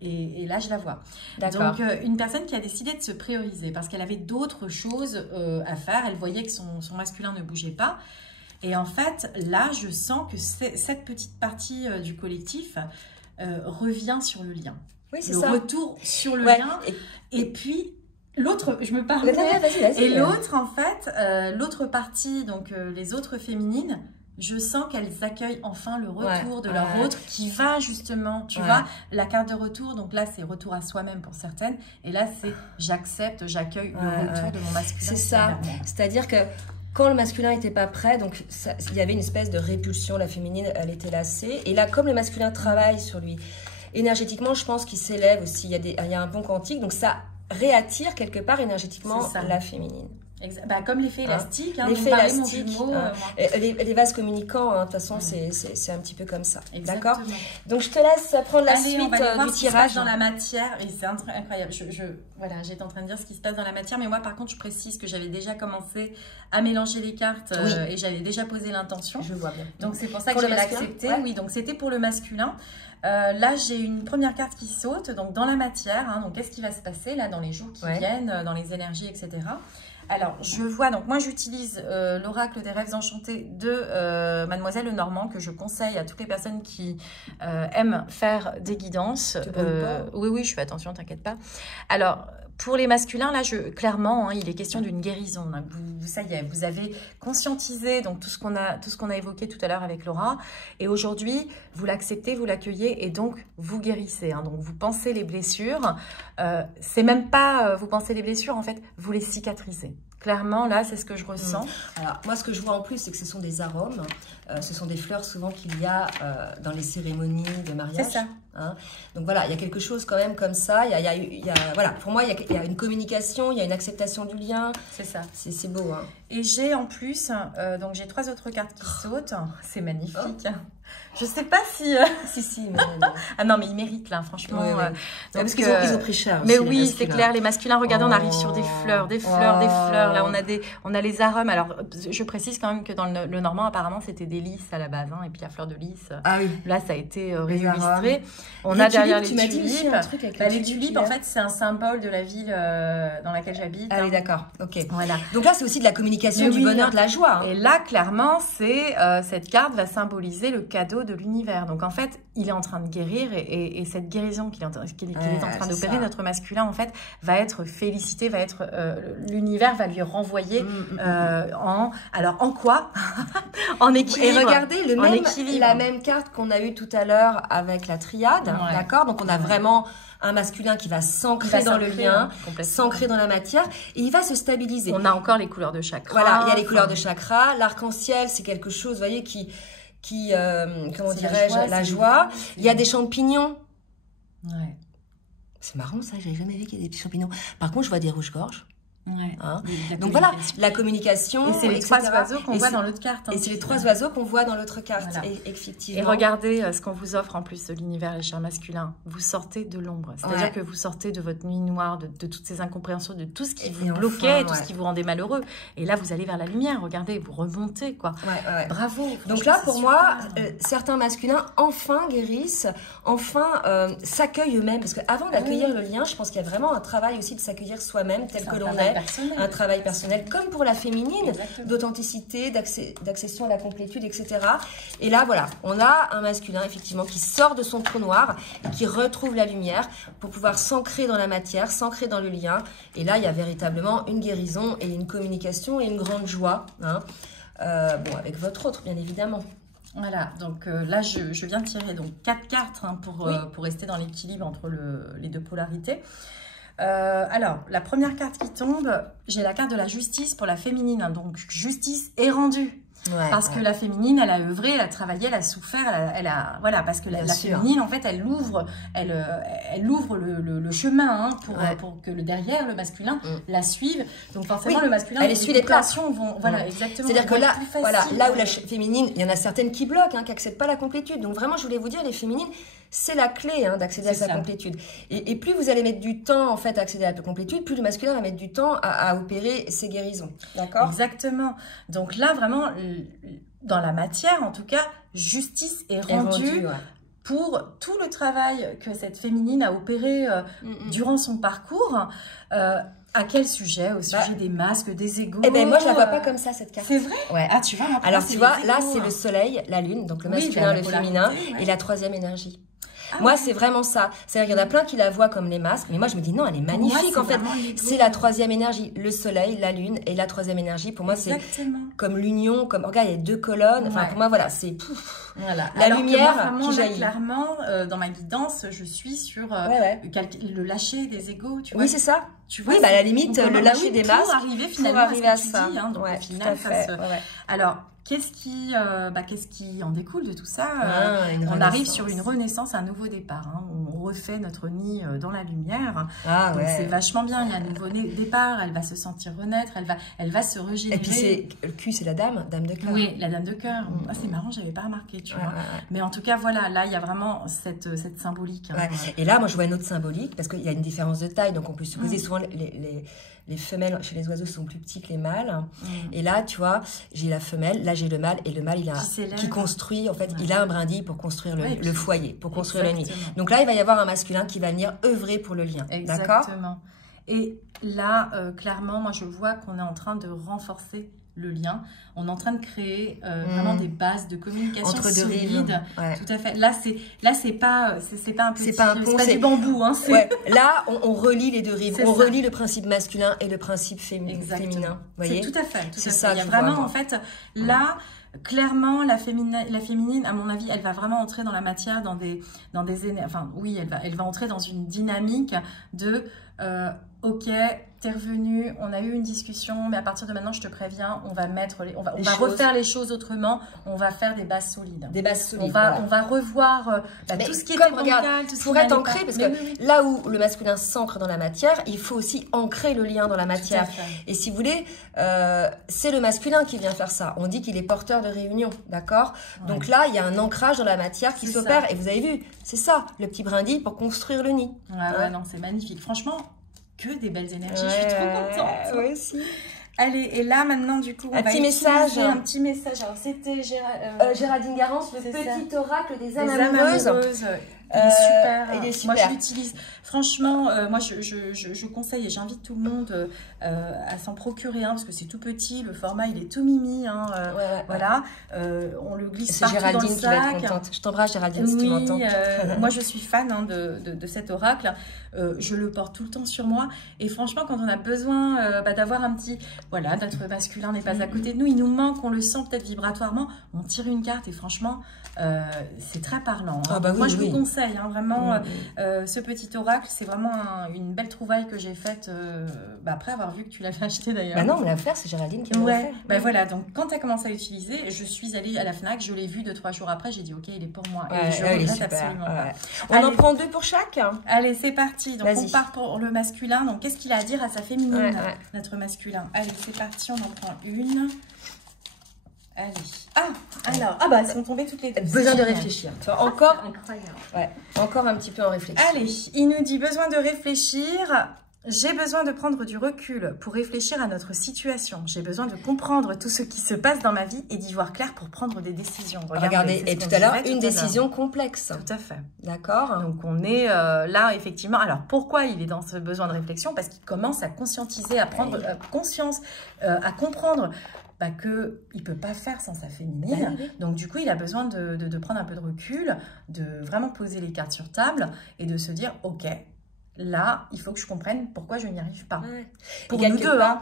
et là je la vois. Donc une personne qui a décidé de se prioriser parce qu'elle avait d'autres choses à faire, elle voyait que son masculin ne bougeait pas. Et en fait, là je sens que cette petite partie du collectif revient sur le lien. Oui, c'est le ça. Retour sur le lien. Et puis... L'autre, je me parle. Et l'autre, en fait, l'autre partie, donc les autres féminines, je sens qu'elles accueillent enfin le retour de leur autre qui va justement, tu vois, la carte de retour. Donc là, c'est retour à soi-même pour certaines. Et là, c'est j'accepte, j'accueille le retour de mon masculin. C'est ça. C'est-à-dire que quand le masculin n'était pas prêt, donc il y avait une espèce de répulsion, la féminine, elle était lassée. Et là, comme le masculin travaille sur lui, énergétiquement, je pense qu'il s'élève aussi. Il y a un bon quantique. Donc ça réattire quelque part énergétiquement la féminine. Bah, comme l'effet élastique, l'effet élastique, les vases communicants, de toute façon, c'est un petit peu comme ça. D'accord. Donc je te laisse prendre la suite du tirage dans la matière. Et c'est incroyable. Voilà, j'étais en train de dire ce qui se passe dans la matière, mais moi par contre je précise que j'avais déjà commencé à mélanger les cartes et j'avais déjà posé l'intention. Je vois bien. Donc c'est pour ça que j'ai accepté. Oui, donc c'était pour le masculin. Là, j'ai une première carte qui saute, donc dans la matière. Hein, donc, qu'est-ce qui va se passer là dans les jours qui viennent, dans les énergies, etc. Alors, je vois, donc moi, j'utilise l'oracle des rêves enchantés de Mademoiselle Lenormand, que je conseille à toutes les personnes qui aiment faire des guidances. Oui, je fais attention, t'inquiète pas. Alors, pour les masculins, là, clairement, il est question d'une guérison. Ça y est, vous avez conscientisé donc, tout ce qu'on a évoqué tout à l'heure avec Laura. Et aujourd'hui, vous l'acceptez, vous l'accueillez et donc, vous guérissez. Hein. Donc, vous pensez les blessures. C'est même pas vous pensez les blessures, en fait, vous les cicatrisez. Clairement, là, c'est ce que je ressens. Alors, moi, ce que je vois en plus, c'est que ce sont des arômes. Ce sont des fleurs souvent qu'il y a dans les cérémonies de mariage. C'est ça. Hein. Donc voilà, il y a quelque chose quand même comme ça. Voilà, pour moi, il y a une communication, il y a une acceptation du lien. C'est ça. C'est beau. Hein. Et j'ai en plus, donc j'ai 3 autres cartes qui sautent. C'est magnifique. Je sais pas si... Si, mais... ah non, mais ils méritent là, franchement. Oui. Donc, parce qu'ils ont pris cher aussi, mais oui, c'est clair, les masculins, regardez, on arrive sur des fleurs. Là, on a les arômes. Alors, je précise quand même que dans le normand, apparemment, c'était des lys à la base. Hein, et puis la fleur de lys, là, ça a été réillustré. On a derrière les tulipes. Les tulipes, en fait, c'est un symbole de la ville dans laquelle j'habite. Ah oui, d'accord. Ok. Voilà. Donc là, c'est aussi de la communication, du bonheur, de la joie. Hein. Et là, clairement, cette carte va symboliser le cadeau de l'univers. Donc, en fait, il est en train de guérir et cette guérison qu'il est en train d'opérer, notre masculin, en fait, va être félicité, l'univers va lui renvoyer en quoi en équilibre. Et regardez, la même carte qu'on a eue tout à l'heure avec la triade, d'accord? Donc, on a vraiment un masculin qui va s'ancrer dans le lien, s'ancrer dans la matière et il va se stabiliser. On a encore les couleurs de chakra. Voilà, il y a les couleurs de chakra. L'arc-en-ciel, c'est quelque chose, vous voyez, comment dirais-je, la joie. Il y a des champignons. Ouais. C'est marrant ça, j'avais jamais vu qu'il y ait des petits champignons. Par contre, je vois des rouges-gorges. Ouais. Hein. Donc voilà, la communication. Et c'est les 3 oiseaux qu'on voit dans l'autre carte. Et c'est les 3 oiseaux qu'on voit dans l'autre carte, effectivement. Et regardez ce qu'on vous offre en plus de l'univers, les chers masculins. Vous sortez de l'ombre. C'est-à-dire que vous sortez de votre nuit noire, de toutes ces incompréhensions, de tout ce qui vous bloquait, tout ce qui vous rendait malheureux. Et là, vous allez vers la lumière. Regardez, vous remontez, quoi. Bravo. Donc là, pour moi, certains masculins enfin guérissent, enfin s'accueillent eux-mêmes. Parce qu'avant d'accueillir le lien, je pense qu'il y a vraiment un travail aussi de s'accueillir soi-même tel que l'on est. Un travail personnel, comme pour la féminine, d'authenticité, d'accession à la complétude, etc. Et là, voilà, on a un masculin, effectivement, qui sort de son trou noir et qui retrouve la lumière pour pouvoir s'ancrer dans la matière, s'ancrer dans le lien. Et là, il y a véritablement une guérison et une communication et une grande joie. Hein. Avec votre autre, bien évidemment. Voilà, donc là, je viens de tirer donc 4 cartes pour rester dans l'équilibre entre les 2 polarités. Alors, la première carte qui tombe, j'ai la carte de la justice pour la féminine. Hein, donc, justice est rendue. parce que la féminine, elle a œuvré, elle a travaillé, elle a souffert, voilà, parce que la féminine, en fait, elle ouvre le chemin pour que derrière, le masculin la suive. Donc forcément, le masculin, elle suit les traces. Voilà, exactement. C'est-à-dire que là où la féminine, il y en a certaines qui bloquent, qui n'acceptent pas la complétude. Donc vraiment, je voulais vous dire, les féminines, c'est la clé d'accéder à sa complétude. Et plus vous allez mettre du temps, en fait, à accéder à la complétude, plus le masculin va mettre du temps à opérer ses guérisons. D'accord ? Exactement. Donc là, vraiment, dans la matière, en tout cas, justice est rendue pour tout le travail que cette féminine a opéré durant son parcours. À quel sujet? Au sujet des masques, des égos? Eh ben moi, je la vois pas comme ça, cette carte. C'est vrai? Ouais. Ah, tu vois, alors, tu vois, là, c'est le soleil, la lune, donc le masculin, le féminin, et la troisième énergie. Moi, c'est vraiment ça. C'est-à-dire qu'il y en a plein qui la voient comme les masques, mais moi, je me dis non, elle est magnifique, en fait. C'est la troisième énergie, le soleil, la lune et la troisième énergie. Pour moi, c'est comme l'union, comme, regarde, il y a 2 colonnes. Enfin, pour moi, voilà, c'est la lumière qui jaillit. Clairement, dans ma guidance, je suis sur le lâcher des égos, tu vois. Oui, c'est ça. Tu vois, oui, à la limite, le lâcher des masques pour arriver à ça. Donc, au final, alors, qu'est-ce qui en découle de tout ça? On arrive sur une renaissance, un nouveau départ. On refait notre nid dans la lumière. Donc c'est vachement bien. Il y a un nouveau départ. Elle va se sentir renaître. Elle va se régénérer. Et puis le cul, c'est la dame de cœur. Oui, la dame de cœur. C'est marrant, j'avais pas remarqué, tu vois. Mais en tout cas, voilà, là, il y a vraiment cette symbolique. Et là, moi, je vois une autre symbolique parce qu'il y a une différence de taille. Donc on peut supposer souvent les femelles chez les oiseaux sont plus petits que les mâles. Et là, tu vois, j'ai la femelle, là j'ai le mâle, et le mâle, qui construit, en fait, il a un brindille pour construire le foyer, pour construire le nid. Donc là, il va y avoir un masculin qui va venir œuvrer pour le lien. Exactement. Et là, clairement, moi, je vois qu'on est en train de renforcer le lien. On est en train de créer vraiment des bases de communication entre deux solides. Tout à fait. Là, c'est pas un petit, c'est pas du bambou. Là, on relie les deux rives. On relie le principe masculin et le principe féminin. C'est tout à fait. C'est ça. Il y a vraiment, en fait, là. Clairement, la féminine, à mon avis, elle va vraiment entrer dans la matière, dans des enfin, oui, elle va entrer dans une dynamique de ok, t'es revenu, on a eu une discussion, mais à partir de maintenant, je te préviens, on va refaire les choses autrement, on va faire des bases solides. Des bases solides. On va revoir tout ce qui est bancal, tout ce pour être ancré, parce que là où le masculin s'ancre dans la matière, il faut aussi ancrer le lien dans la matière. Et si vous voulez, c'est le masculin qui vient faire ça. On dit qu'il est porteur de réunion, d'accord? Donc là, il y a un ancrage dans la matière qui s'opère. Et vous avez vu, c'est ça, le petit brindille pour construire le nid. Non, c'est magnifique. Franchement, que des belles énergies. Je suis trop contente. Moi aussi. Allez, et là maintenant du coup, un petit message. Alors c'était Géraldine Garance, le petit oracle des âmes amoureuses. Il est super. Moi je l'utilise. Franchement, moi je conseille et j'invite tout le monde à s'en procurer un parce que c'est tout petit, le format il est tout mimi. Voilà, on le glisse partout dans le sac. C'est Géraldine qui va être contente. Je t'embrasse Géraldine si tu m'entends. Moi je suis fan de cet oracle. Je le porte tout le temps sur moi et franchement quand on a besoin d'avoir un petit, voilà, notre masculin n'est pas à côté de nous, il nous manque, on le sent peut-être vibratoirement, on tire une carte et franchement c'est très parlant. Moi je vous conseille vraiment ce petit oracle, c'est vraiment une belle trouvaille que j'ai faite après avoir vu que tu l'avais acheté d'ailleurs. Non, on l'a offert, c'est Géraldine qui l'a offert. Voilà, donc quand tu as commencé à l'utiliser, je suis allée à la Fnac, je l'ai vu 2-3 jours après, j'ai dit ok, il est pour moi et je regrette absolument pas. On en prend 2 pour chaque. Allez, c'est parti. Donc on part pour le masculin. Donc qu'est-ce qu'il a à dire à sa féminine, notre masculin? Allez, c'est parti, on en prend une. Allez. Elles sont tombées toutes les deux. Besoin de réfléchir. Encore incroyable. Encore un petit peu en réflexion. Allez, il nous dit besoin de réfléchir. J'ai besoin de prendre du recul pour réfléchir à notre situation. J'ai besoin de comprendre tout ce qui se passe dans ma vie et d'y voir clair pour prendre des décisions. Regardez, et tout à l'heure, une décision complexe. Tout à fait. D'accord. Donc, on est là, effectivement. Alors, pourquoi il est dans ce besoin de réflexion? Parce qu'il commence à conscientiser, à prendre conscience, à comprendre qu'il ne peut pas faire sans sa féminine. Donc, du coup, il a besoin de prendre un peu de recul, de vraiment poser les cartes sur table et de se dire, ok, là, il faut que je comprenne pourquoi je n'y arrive pas. Ouais. Pour nous deux, hein.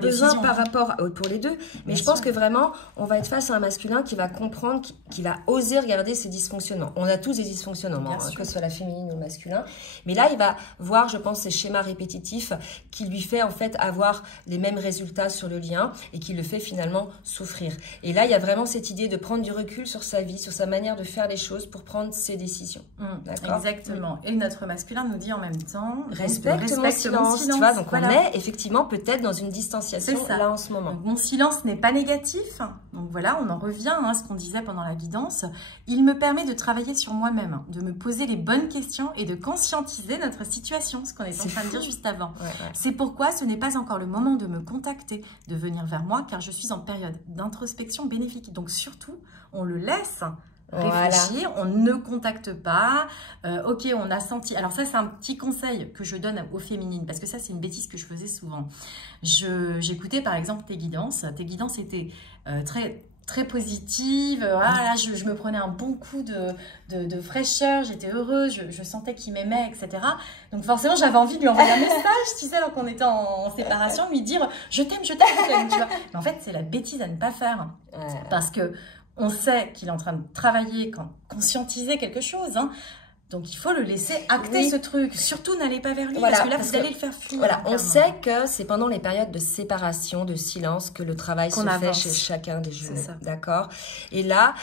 Besoin par rapport pour les deux. Mais je pense que vraiment, on va être face à un masculin qui va comprendre, qui va oser regarder ses dysfonctionnements. On a tous des dysfonctionnements, hein, que ce soit la féminine ou le masculin. Mais là, il va voir, je pense, ces schémas répétitifs qui lui fait en fait avoir les mêmes résultats sur le lien et qui le fait finalement souffrir. Et là, il y a vraiment cette idée de prendre du recul sur sa vie, sur sa manière de faire les choses pour prendre ses décisions. Exactement. Et notre masculin nous dit en même temps respecte mon silence, tu vois, donc voilà. On est effectivement peut-être dans une distanciation là en ce moment. Donc, mon silence n'est pas négatif, donc voilà, on en revient à ce qu'on disait pendant la guidance. Il me permet de travailler sur moi-même, de me poser les bonnes questions et de conscientiser notre situation, ce qu'on est en train de dire juste avant. C'est pourquoi ce n'est pas encore le moment de me contacter, de venir vers moi, car je suis en période d'introspection bénéfique. Donc surtout, on le laisse réfléchir, on ne contacte pas. Ok, on a senti. Alors ça, c'est un petit conseil que je donne aux féminines, parce que ça, c'est une bêtise que je faisais souvent. J'écoutais par exemple tes guidances. Tes guidances étaient très positives. Là, je me prenais un bon coup de fraîcheur. J'étais heureuse. Je sentais qu'il m'aimait, etc. Donc forcément, j'avais envie de lui envoyer un message, tu sais, alors qu'on était en séparation, lui dire je t'aime, tu vois. Mais en fait, c'est la bêtise à ne pas faire, parce que on sait qu'il est en train de travailler, conscientiser quelque chose, hein. Donc, il faut le laisser acter ce truc. Surtout, n'allez pas vers lui, parce que là, vous allez le faire fuir. Voilà, on sait que c'est pendant les périodes de séparation, de silence, que le travail se fait chez chacun des jumeaux. D'accord. Et là,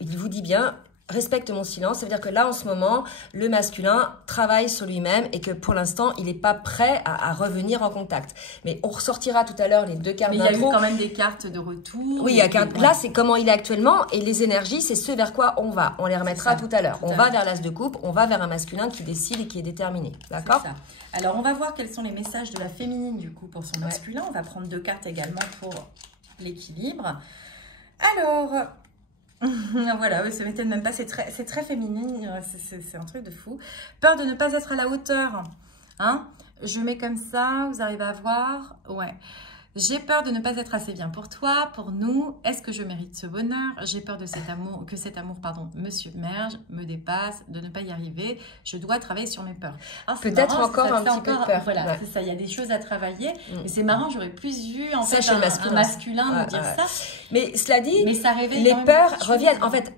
il vous dit bien... Respecte mon silence, ça veut dire que là, en ce moment, le masculin travaille sur lui-même et que pour l'instant, il n'est pas prêt à revenir en contact. Mais on ressortira tout à l'heure les deux cartes d'intro. Mais il y a eu quand même des cartes de retour. Oui, là, c'est comment il est actuellement et les énergies, c'est ce vers quoi on va. On les remettra tout à l'heure. On va vers l'as de coupe, on va vers un masculin qui décide et qui est déterminé. D'accord ? Alors, on va voir quels sont les messages de la féminine, du coup, pour son masculin. On va prendre 2 cartes également pour l'équilibre. Alors... Voilà, ça m'étonne même pas, c'est très féminine, c'est un truc de fou. Peur de ne pas être à la hauteur, hein. Je mets comme ça, vous arrivez à voir, ouais. J'ai peur de ne pas être assez bien pour toi, pour nous. Est-ce que je mérite ce bonheur? J'ai peur de cet amour, me submerge, me dépasse, de ne pas y arriver. Je dois travailler sur mes peurs. Peut-être encore un petit peu de peur. Voilà, c'est ça. Il y a des choses à travailler. Et c'est marrant, j'aurais plus vu en fait un masculin me dire ça. Mais cela dit, mais ça réveille les peurs reviennent. En fait,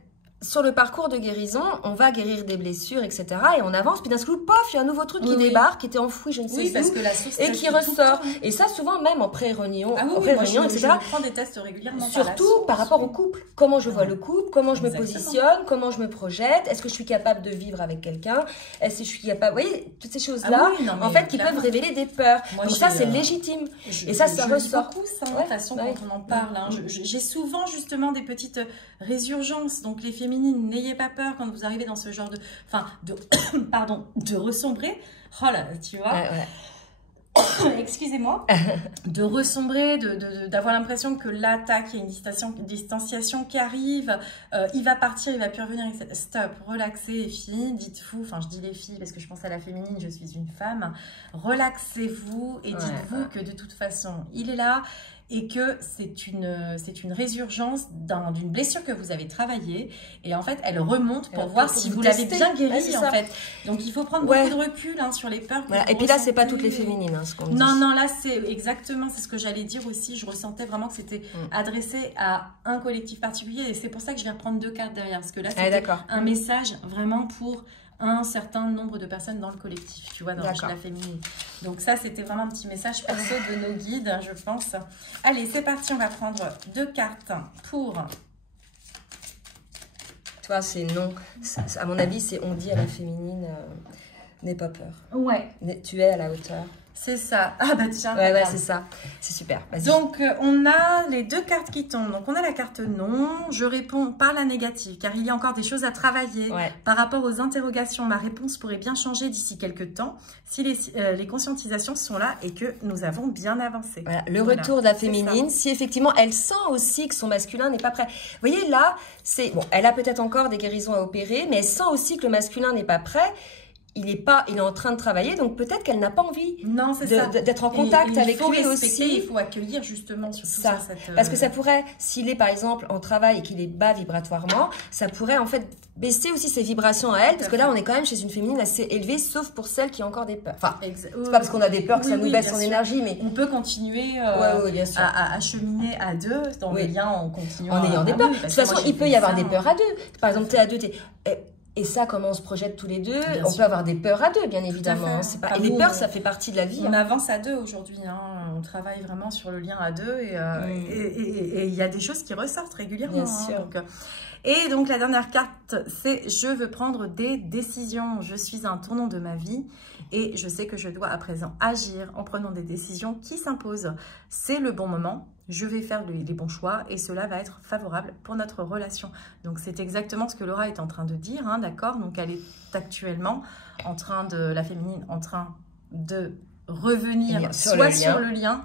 sur le parcours de guérison, on va guérir des blessures, etc. Et on avance, puis d'un coup, pof, il y a un nouveau truc qui débarque, qui était enfoui, je ne sais parce où, que la source et qui ressort. Et ça, souvent, même en pré-réunion, etc. Je prends des tests régulièrement. Surtout par rapport au couple. Comment je vois le couple, comment je me positionne, comment je me projette, est-ce que je suis capable de vivre avec quelqu'un, est-ce que je suis capable... Vous voyez, toutes ces choses-là, en fait, qui peuvent révéler des peurs. Donc ça, c'est légitime. Et ça ressort. Beaucoup ça, de toute façon, quand on en parle. J'ai souvent, justement, des petites résurgences. Donc, les féminines, n'ayez pas peur quand vous arrivez dans ce genre de ressombrer. Oh là, tu vois. Excusez-moi. De ressombrer, d'avoir l'impression que l'attaque, il y a une distanciation qui arrive. Il va partir, il va plus revenir. Stop, relaxez les filles, dites-vous, enfin je dis les filles parce que je pense à la féminine, je suis une femme. Relaxez-vous et dites-vous que de toute façon, il est là. Et que c'est une résurgence d'une blessure que vous avez travaillée. Et en fait, elle remonte pour voir si vous l'avez bien guérie, en fait. Donc, il faut prendre beaucoup de recul sur les peurs. Et puis là, c'est pas toutes les féminines, ce qu'on dit. Non, là, c'est exactement, c'est ce que j'allais dire aussi. Je ressentais vraiment que c'était adressé à un collectif particulier. Et c'est pour ça que je vais reprendre 2 cartes derrière. Parce que là, c'était un message vraiment pour un certain nombre de personnes dans le collectif, tu vois, dans la féminine. Donc ça, c'était vraiment un petit message perso de nos guides, je pense. Allez, c'est parti, on va prendre 2 cartes pour... Toi, c'est non. À mon avis, c'est on dit à la féminine, n'aie pas peur. Ouais. Tu es à la hauteur. C'est ça. Ah bah tiens. Ouais, c'est ça. C'est super. Donc, on a les 2 cartes qui tombent. Donc, on a la carte non. Je réponds par la négative, car il y a encore des choses à travailler. Par rapport aux interrogations, ma réponse pourrait bien changer d'ici quelques temps, si les conscientisations sont là et que nous avons bien avancé. Voilà. Le retour de la féminine, si effectivement, elle sent aussi que son masculin n'est pas prêt. Vous voyez, là, elle a peut-être encore des guérisons à opérer, mais elle sent aussi que le masculin n'est pas prêt. il est en train de travailler, donc peut-être qu'elle n'a pas envie d'être en contact avec lui aussi. Il faut accueillir justement sur tout ça. Parce que ça pourrait, s'il est par exemple en travail et qu'il est bas vibratoirement, ça pourrait en fait baisser aussi ses vibrations à elle, parce que là on est quand même chez une féminine assez élevée, sauf pour celle qui a encore des peurs. Enfin, c'est pas parce qu'on a des peurs que ça nous baisse son énergie, mais on peut continuer à cheminer à deux dans le lien en continuant. En ayant des peurs. De toute façon, il peut y avoir des peurs à deux. Par exemple, t'es à deux, et ça, comment on se projette tous les deux, on peut avoir des peurs à deux, bien évidemment. Et les peurs, ça fait partie de la vie. On avance à deux aujourd'hui. On travaille vraiment sur le lien à deux et il y a des choses qui ressortent régulièrement. Bien sûr. Et donc, la dernière carte, c'est « Je veux prendre des décisions. Je suis à un tournant de ma vie et je sais que je dois à présent agir en prenant des décisions qui s'imposent. C'est le bon moment. Je vais faire les bons choix et cela va être favorable pour notre relation. » Donc, c'est exactement ce que Laura est en train de dire, d'accord? Donc, elle est actuellement la féminine, en train de revenir sur le lien,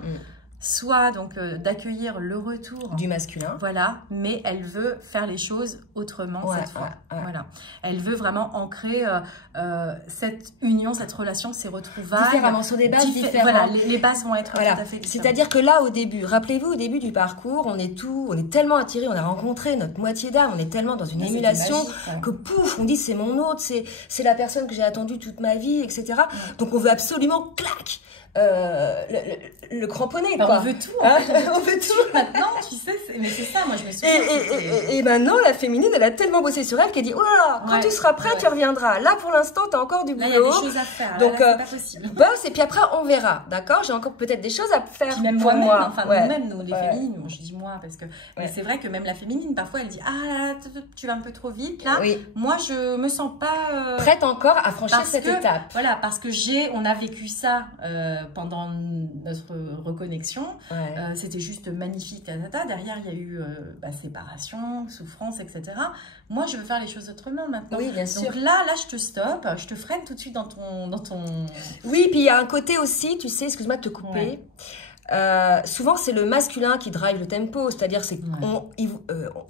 soit donc d'accueillir le retour du masculin. Voilà, mais elle veut faire les choses autrement cette fois. Voilà. Elle veut vraiment ancrer cette union, cette relation, ces retrouvailles. Différemment, sur des bases différentes. Voilà, les bases vont être tout à fait différentes. C'est-à-dire que là, au début, rappelez-vous, au début du parcours, on est tellement attirés, on a rencontré notre moitié d'âme, on est tellement dans une émulation que pouf, on dit c'est mon autre, c'est la personne que j'ai attendue toute ma vie, etc. Donc on veut absolument, clac, le cramponner, quoi. On veut tout, on veut tout. Maintenant, tu sais, mais c'est ça, moi je me souviens. Et maintenant, la féminine, elle a tellement bossé sur elle qu'elle dit, oh là là, quand tu seras prêt, tu reviendras. Là, pour l'instant, t'as encore du boulot. Là, il y a des choses à faire. Donc, c'est pas possible. Bosse, et puis après, on verra, d'accord? J'ai encore peut-être des choses à faire. Puis même moi, enfin, nous-mêmes, nous, les féminines, moi, je dis moi, parce que c'est vrai que même la féminine, parfois, elle dit, ah là, tu vas un peu trop vite, là. Moi, je me sens pas prête encore à franchir cette étape. Voilà, parce que on a vécu ça pendant notre reconnexion. C'était juste magnifique. Derrière, il y a eu séparation, souffrance, etc. Moi, je veux faire les choses autrement maintenant. Oui, bien sûr. Donc là, je te stoppe, je te freine tout de suite dans ton... Oui, puis il y a un côté aussi, tu sais, excuse-moi de te couper. Souvent, c'est le masculin qui drive le tempo, c'est-à-dire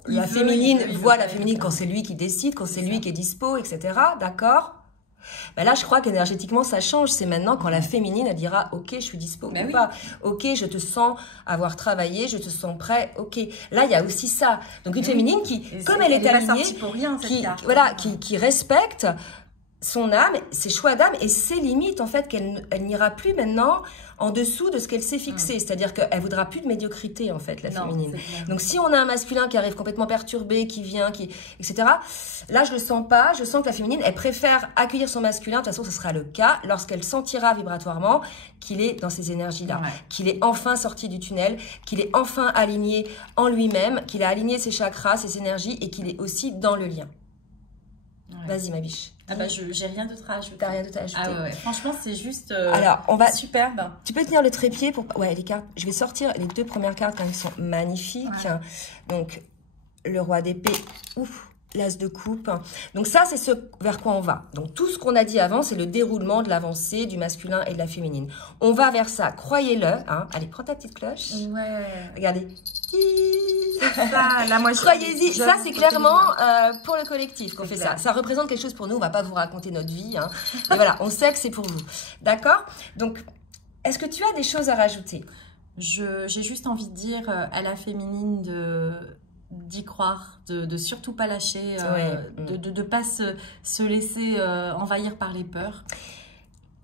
la féminine voit la féminine quand c'est lui qui décide, quand c'est lui qui est dispo, etc. D'accord? Ben là, je crois qu'énergétiquement, ça change. C'est maintenant quand la féminine, elle dira « Ok, je suis dispo ou pas. Ok, je te sens avoir travaillé, je te sens prêt. Ok. » Là, il y a aussi ça. Donc, une féminine qui, comme elle est alignée, qui respecte son âme, ses choix d'âme et ses limites, en fait, qu'elle n'ira plus maintenant en dessous de ce qu'elle s'est fixé. C'est-à-dire qu'elle voudra plus de médiocrité, en fait, la féminine. Donc, si on a un masculin qui arrive complètement perturbé, qui vient, etc., là, je le sens pas. Je sens que la féminine, elle préfère accueillir son masculin. De toute façon, ce sera le cas lorsqu'elle sentira vibratoirement qu'il est dans ces énergies-là, qu'il est enfin sorti du tunnel, qu'il est enfin aligné en lui-même, qu'il a aligné ses chakras, ses énergies et qu'il est aussi dans le lien. Vas-y, ma biche. Ah bah, j'ai rien d'autre à ajouter. T'as rien d'autre à ajouter. Ah ouais. Franchement, c'est juste Alors, on va... superbe. Tu peux tenir le trépied pour... Ouais, les cartes. Je vais sortir les deux premières cartes quand même, qui sont magnifiques. Donc, le roi d'épée. Ouf. L'as de coupe. Donc ça, c'est ce vers quoi on va. Donc tout ce qu'on a dit avant, c'est le déroulement de l'avancée du masculin et de la féminine. On va vers ça, croyez-le. Hein. Allez, prends ta petite cloche. Regardez. Croyez-y. Ça, c'est clairement pour le collectif qu'on fait ça. Ça représente quelque chose pour nous. On va pas vous raconter notre vie. Hein. Mais voilà, on sait que c'est pour vous. D'accord? Donc, est-ce que tu as des choses à rajouter? J'ai juste envie de dire à la féminine d'y croire, de surtout pas lâcher, de pas se laisser envahir par les peurs.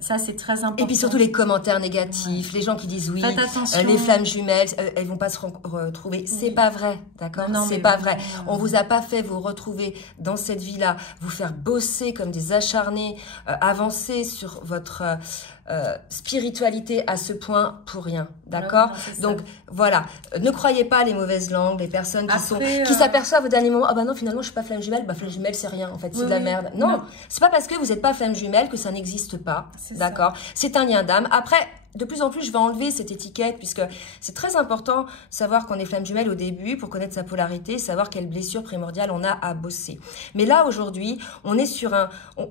Ça, c'est très important. Et puis surtout les commentaires négatifs, les gens qui disent oui, les flammes jumelles, elles vont pas se retrouver. C'est pas vrai, d'accord? C'est pas vrai. On vous a pas fait vous retrouver dans cette vie-là, vous faire bosser comme des acharnés, avancer sur votre spiritualité à ce point pour rien, d'accord? Donc voilà, ne croyez pas les mauvaises langues, les personnes qui s'aperçoivent au dernier moment, ah bah non, finalement je suis pas flamme jumelle, bah flamme jumelle c'est rien en fait, c'est de la merde. Non, c'est pas parce que vous n'êtes pas flamme jumelle que ça n'existe pas, d'accord? C'est un lien d'âme. Après, de plus en plus, je vais enlever cette étiquette puisque c'est très important de savoir qu'on est flamme jumelle au début pour connaître sa polarité, savoir quelle blessure primordiale on a à bosser. Mais là, aujourd'hui, on est sur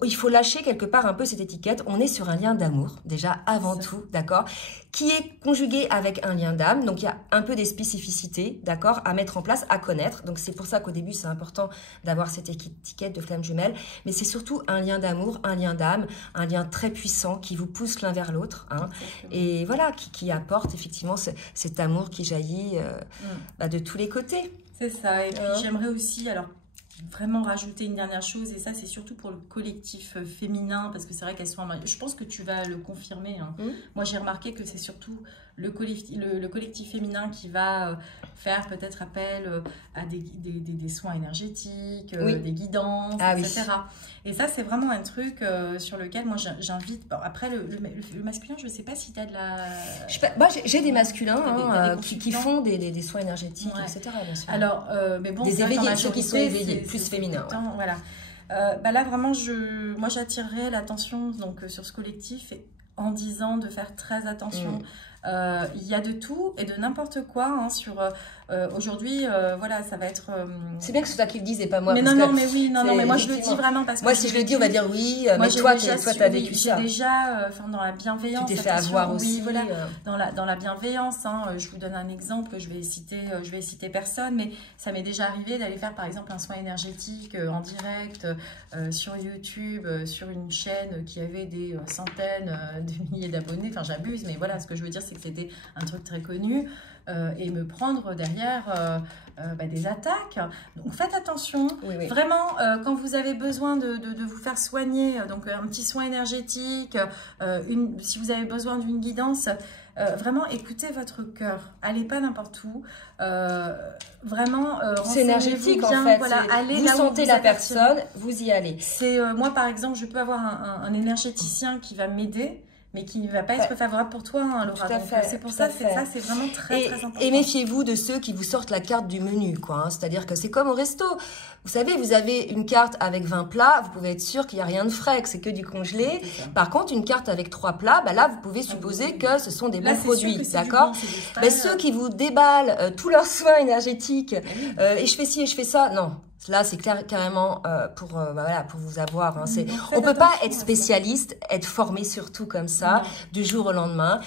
il faut lâcher quelque part un peu cette étiquette. On est sur un lien d'amour, déjà avant tout, d'accord, qui est conjugué avec un lien d'âme. Donc, il y a un peu des spécificités, d'accord, à mettre en place, à connaître. Donc, c'est pour ça qu'au début, c'est important d'avoir cette étiquette de flamme jumelle. Mais c'est surtout un lien d'amour, un lien d'âme, un lien très puissant qui vous pousse l'un vers l'autre. Hein, et voilà, qui apporte effectivement cet amour qui jaillit de tous les côtés. C'est ça. Et puis, j'aimerais aussi, alors, vraiment rajouter une dernière chose, et ça, c'est surtout pour le collectif féminin, parce que c'est vrai qu'elles sont... Je pense que tu vas le confirmer. Hein. Moi, j'ai remarqué que c'est surtout le collectif féminin qui va faire peut-être appel à des soins énergétiques, des guidances, etc. Oui. Et ça, c'est vraiment un truc sur lequel moi, j'invite... Bon, après, le masculin, je ne sais pas si tu as de la... Moi, j'ai des masculins qui font des soins énergétiques, etc. Bien sûr. Alors, mais bon, des éveillés, ceux qui sont éveillés, plus féminins. Voilà. Là, vraiment, moi, j'attirerais l'attention sur ce collectif en disant de faire très attention. Il y a de tout et de n'importe quoi hein, sur aujourd'hui voilà ça va être c'est bien que c'est toi qui le dise et pas moi mais non mais moi je le dis vraiment parce que moi si je le dis on va dire oui mais toi t'as vécu ça j'ai déjà dans la bienveillance tu t'es fait avoir aussi voilà dans la bienveillance hein, je vous donne un exemple, je vais citer personne, mais ça m'est déjà arrivé d'aller faire par exemple un soin énergétique en direct sur YouTube sur une chaîne qui avait des centaines de milliers d'abonnés, enfin j'abuse mais voilà, ce que je veux dire c'est que c'était un truc très connu et me prendre derrière des attaques. Donc faites attention, vraiment quand vous avez besoin de vous faire soigner, donc un petit soin énergétique, si vous avez besoin d'une guidance, vraiment écoutez votre cœur, allez pas n'importe où, vraiment c'est énergétique en fait, voilà, allez vous sentez la personne, vous y allez. C'est moi par exemple, je peux avoir un énergéticien qui va m'aider, mais qui ne va pas être favorable pour toi, hein, Laura. C'est pour ça, c'est vraiment très important. Et méfiez-vous de ceux qui vous sortent la carte du menu, quoi. Hein. C'est-à-dire que c'est comme au resto. Vous savez, vous avez une carte avec 20 plats, vous pouvez être sûr qu'il n'y a rien de frais, que c'est que du congelé. Par contre, une carte avec 3 plats, là, vous pouvez supposer que ce sont des bons produits, d'accord? Ceux qui vous déballent tous leurs soins énergétiques, et je fais ci et je fais ça, non. Là, c'est carrément pour vous avoir. Hein. On ne peut pas être spécialiste, être formé surtout comme ça, du jour au lendemain.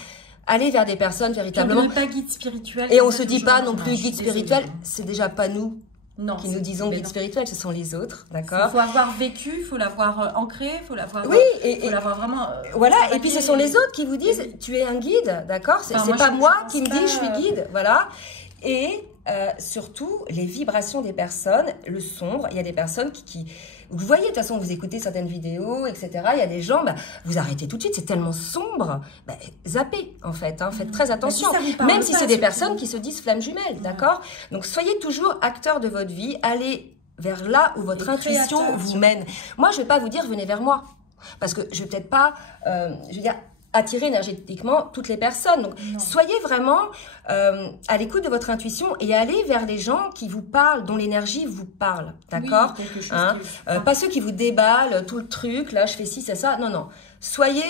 Aller vers des personnes véritablement. On ne pas guide spirituel. Et on ne se dit pas non plus guide spirituel. C'est déjà pas nous qui nous disons guide spirituel, ce sont les autres. D'accord. Il faut avoir vécu, il faut l'avoir ancré, il faut l'avoir. Oui, faut l'avoir vraiment. Voilà, et puis ce sont les autres qui vous disent tu es un guide, d'accord. C'est pas moi qui me dis je suis guide, voilà. Et surtout, les vibrations des personnes, le sombre, il y a des personnes qui vous voyez, de toute façon, vous écoutez certaines vidéos, etc. Il y a des gens, vous arrêtez tout de suite, c'est tellement sombre. Zappez, en fait, hein, faites très attention. Même si c'est des personnes qui se disent flammes jumelles, d'accord. Donc, soyez toujours acteurs de votre vie, allez vers là où votre intuition vous mène. Moi, je ne vais pas vous dire, venez vers moi. Parce que je ne vais peut-être pas, attirer énergétiquement toutes les personnes. Donc, soyez vraiment à l'écoute de votre intuition et allez vers les gens qui vous parlent, dont l'énergie vous parle, d'accord, pas ceux qui vous déballent tout le truc, là, je fais ci, c'est ça, non. Soyez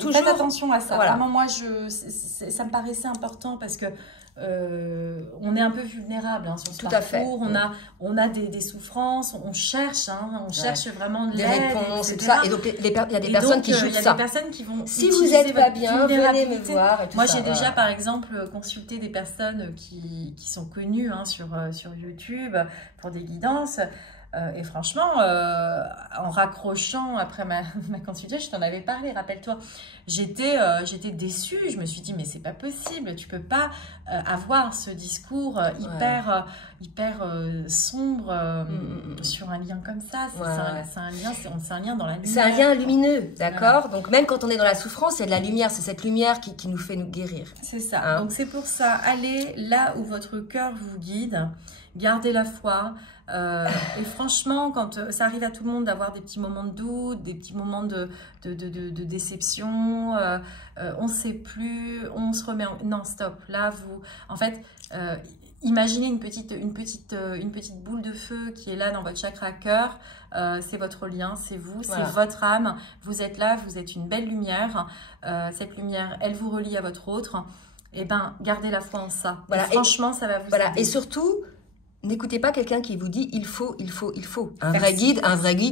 toujours... Faites attention à ça. Voilà. Vraiment, moi, ça me paraissait important parce que on est un peu vulnérable hein, sur ce parcours, on a des souffrances, on cherche vraiment de l'aide, réponses et tout ça. Et donc il y a des personnes qui jouent ça. Il y a des personnes qui vont si vous n'êtes pas bien, venez me voir. Et tout moi j'ai déjà par exemple consulté des personnes qui sont connues hein, sur YouTube pour des guidances. Et franchement, en raccrochant après ma consultation, je t'en avais parlé, rappelle-toi, j'étais déçue. Je me suis dit, mais c'est pas possible, tu peux pas avoir ce discours hyper sombre sur un lien comme ça. C'est un lien dans la lumière. C'est un lien lumineux, d'accord. Voilà. Donc même quand on est dans la souffrance, il y a de la lumière. C'est cette lumière qui nous fait nous guérir. C'est ça. Hein? Donc c'est pour ça, allez là où votre cœur vous guide. Gardez la foi. Et franchement, quand ça arrive à tout le monde d'avoir des petits moments de doute, des petits moments de déception, on ne sait plus, on se remet en... Non, stop. Là, en fait, imaginez une petite boule de feu qui est là dans votre chakra cœur. C'est votre lien, c'est vous, c'est votre âme. Vous êtes là, vous êtes une belle lumière. Cette lumière, elle vous relie à votre autre. Et ben, gardez la foi en ça. Voilà. Et franchement, ça va vous aider. Et surtout, n'écoutez pas quelqu'un qui vous dit il faut. Un vrai guide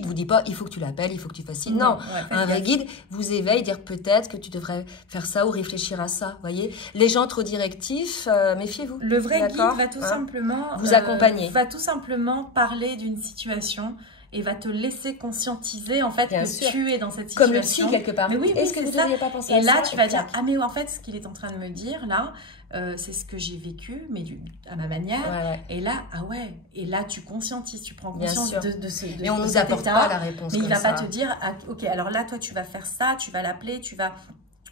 vous dit pas il faut que tu l'appelles, il faut que tu fasses ci. Non, un vrai guide vous éveille, dire peut-être que tu devrais faire ça ou réfléchir à ça. Voyez, les gens trop directifs, méfiez-vous. Le vrai guide va tout simplement vous accompagner. Va tout simplement parler d'une situation et va te laisser conscientiser en fait que tu es dans cette situation. Comme le psy quelque part. Mais oui, est-ce que vous n'auriez pas pensé à ça? Et là, tu vas dire ah mais en fait, ce qu'il est en train de me dire là. C'est ce que j'ai vécu, mais à ma manière. Et là, et là, tu conscientises, tu prends conscience de ce mais on ne nous apporte pas la réponse. Mais il ne va pas te dire, ok, alors là, toi, tu vas faire ça, tu vas l'appeler, tu vas...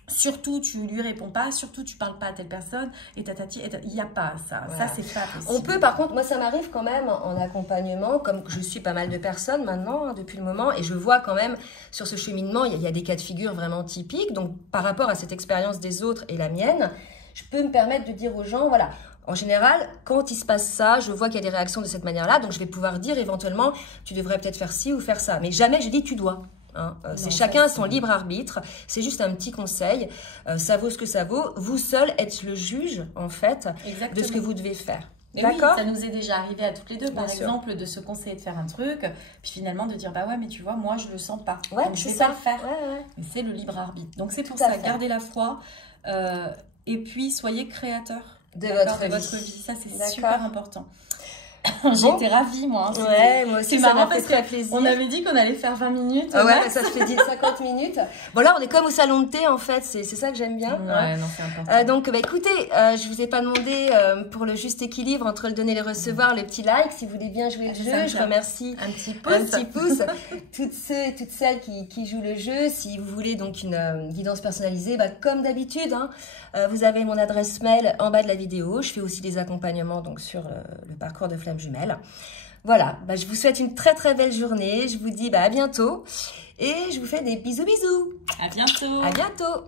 Surtout, tu lui réponds pas, surtout, tu parles pas à telle personne, et tatati, il n'y a pas ça. Ça, c'est pas possible. On peut, par contre, moi, ça m'arrive quand même en accompagnement, comme je suis pas mal de personnes maintenant, depuis le moment, et je vois quand même sur ce cheminement, il y a des cas de figure vraiment typiques. Donc, par rapport à cette expérience des autres et la mienne, je peux me permettre de dire aux gens, voilà, en général, quand il se passe ça, je vois qu'il y a des réactions de cette manière-là, donc je vais pouvoir dire éventuellement, tu devrais peut-être faire ci ou faire ça. Mais jamais je dis tu dois. C'est chacun son libre arbitre, c'est juste un petit conseil, ça vaut ce que ça vaut. Vous seul êtes le juge, en fait, de ce que vous devez faire. D'accord. Oui, ça nous est déjà arrivé à toutes les deux, par exemple, de se conseiller de faire un truc, puis finalement de dire, bah ouais, mais tu vois, moi, je le sens pas, donc je vais pas le faire. Mais c'est le libre arbitre. Donc c'est pour ça, gardez la foi. Et puis, soyez créateur de votre vie. Ça, c'est super important. J'étais ravie, moi. Moi aussi, ça m'a fait très plaisir. On avait dit qu'on allait faire 20 minutes. Ça se fait 50 minutes. Bon, là, on est comme au salon de thé, en fait. C'est ça que j'aime bien. Non, c'est important. Donc, écoutez, je vous ai pas demandé pour le juste équilibre entre le donner et le recevoir, le petit like. Si vous voulez bien jouer le jeu, je remercie. Un petit pouce. Toutes ceux et toutes celles qui jouent le jeu. Si vous voulez donc une guidance personnalisée, comme d'habitude, vous avez mon adresse mail en bas de la vidéo. Je fais aussi des accompagnements donc sur le parcours de Flamme Jumelle. Voilà, je vous souhaite une très très belle journée. Je vous dis à bientôt et je vous fais des bisous. À bientôt. À bientôt.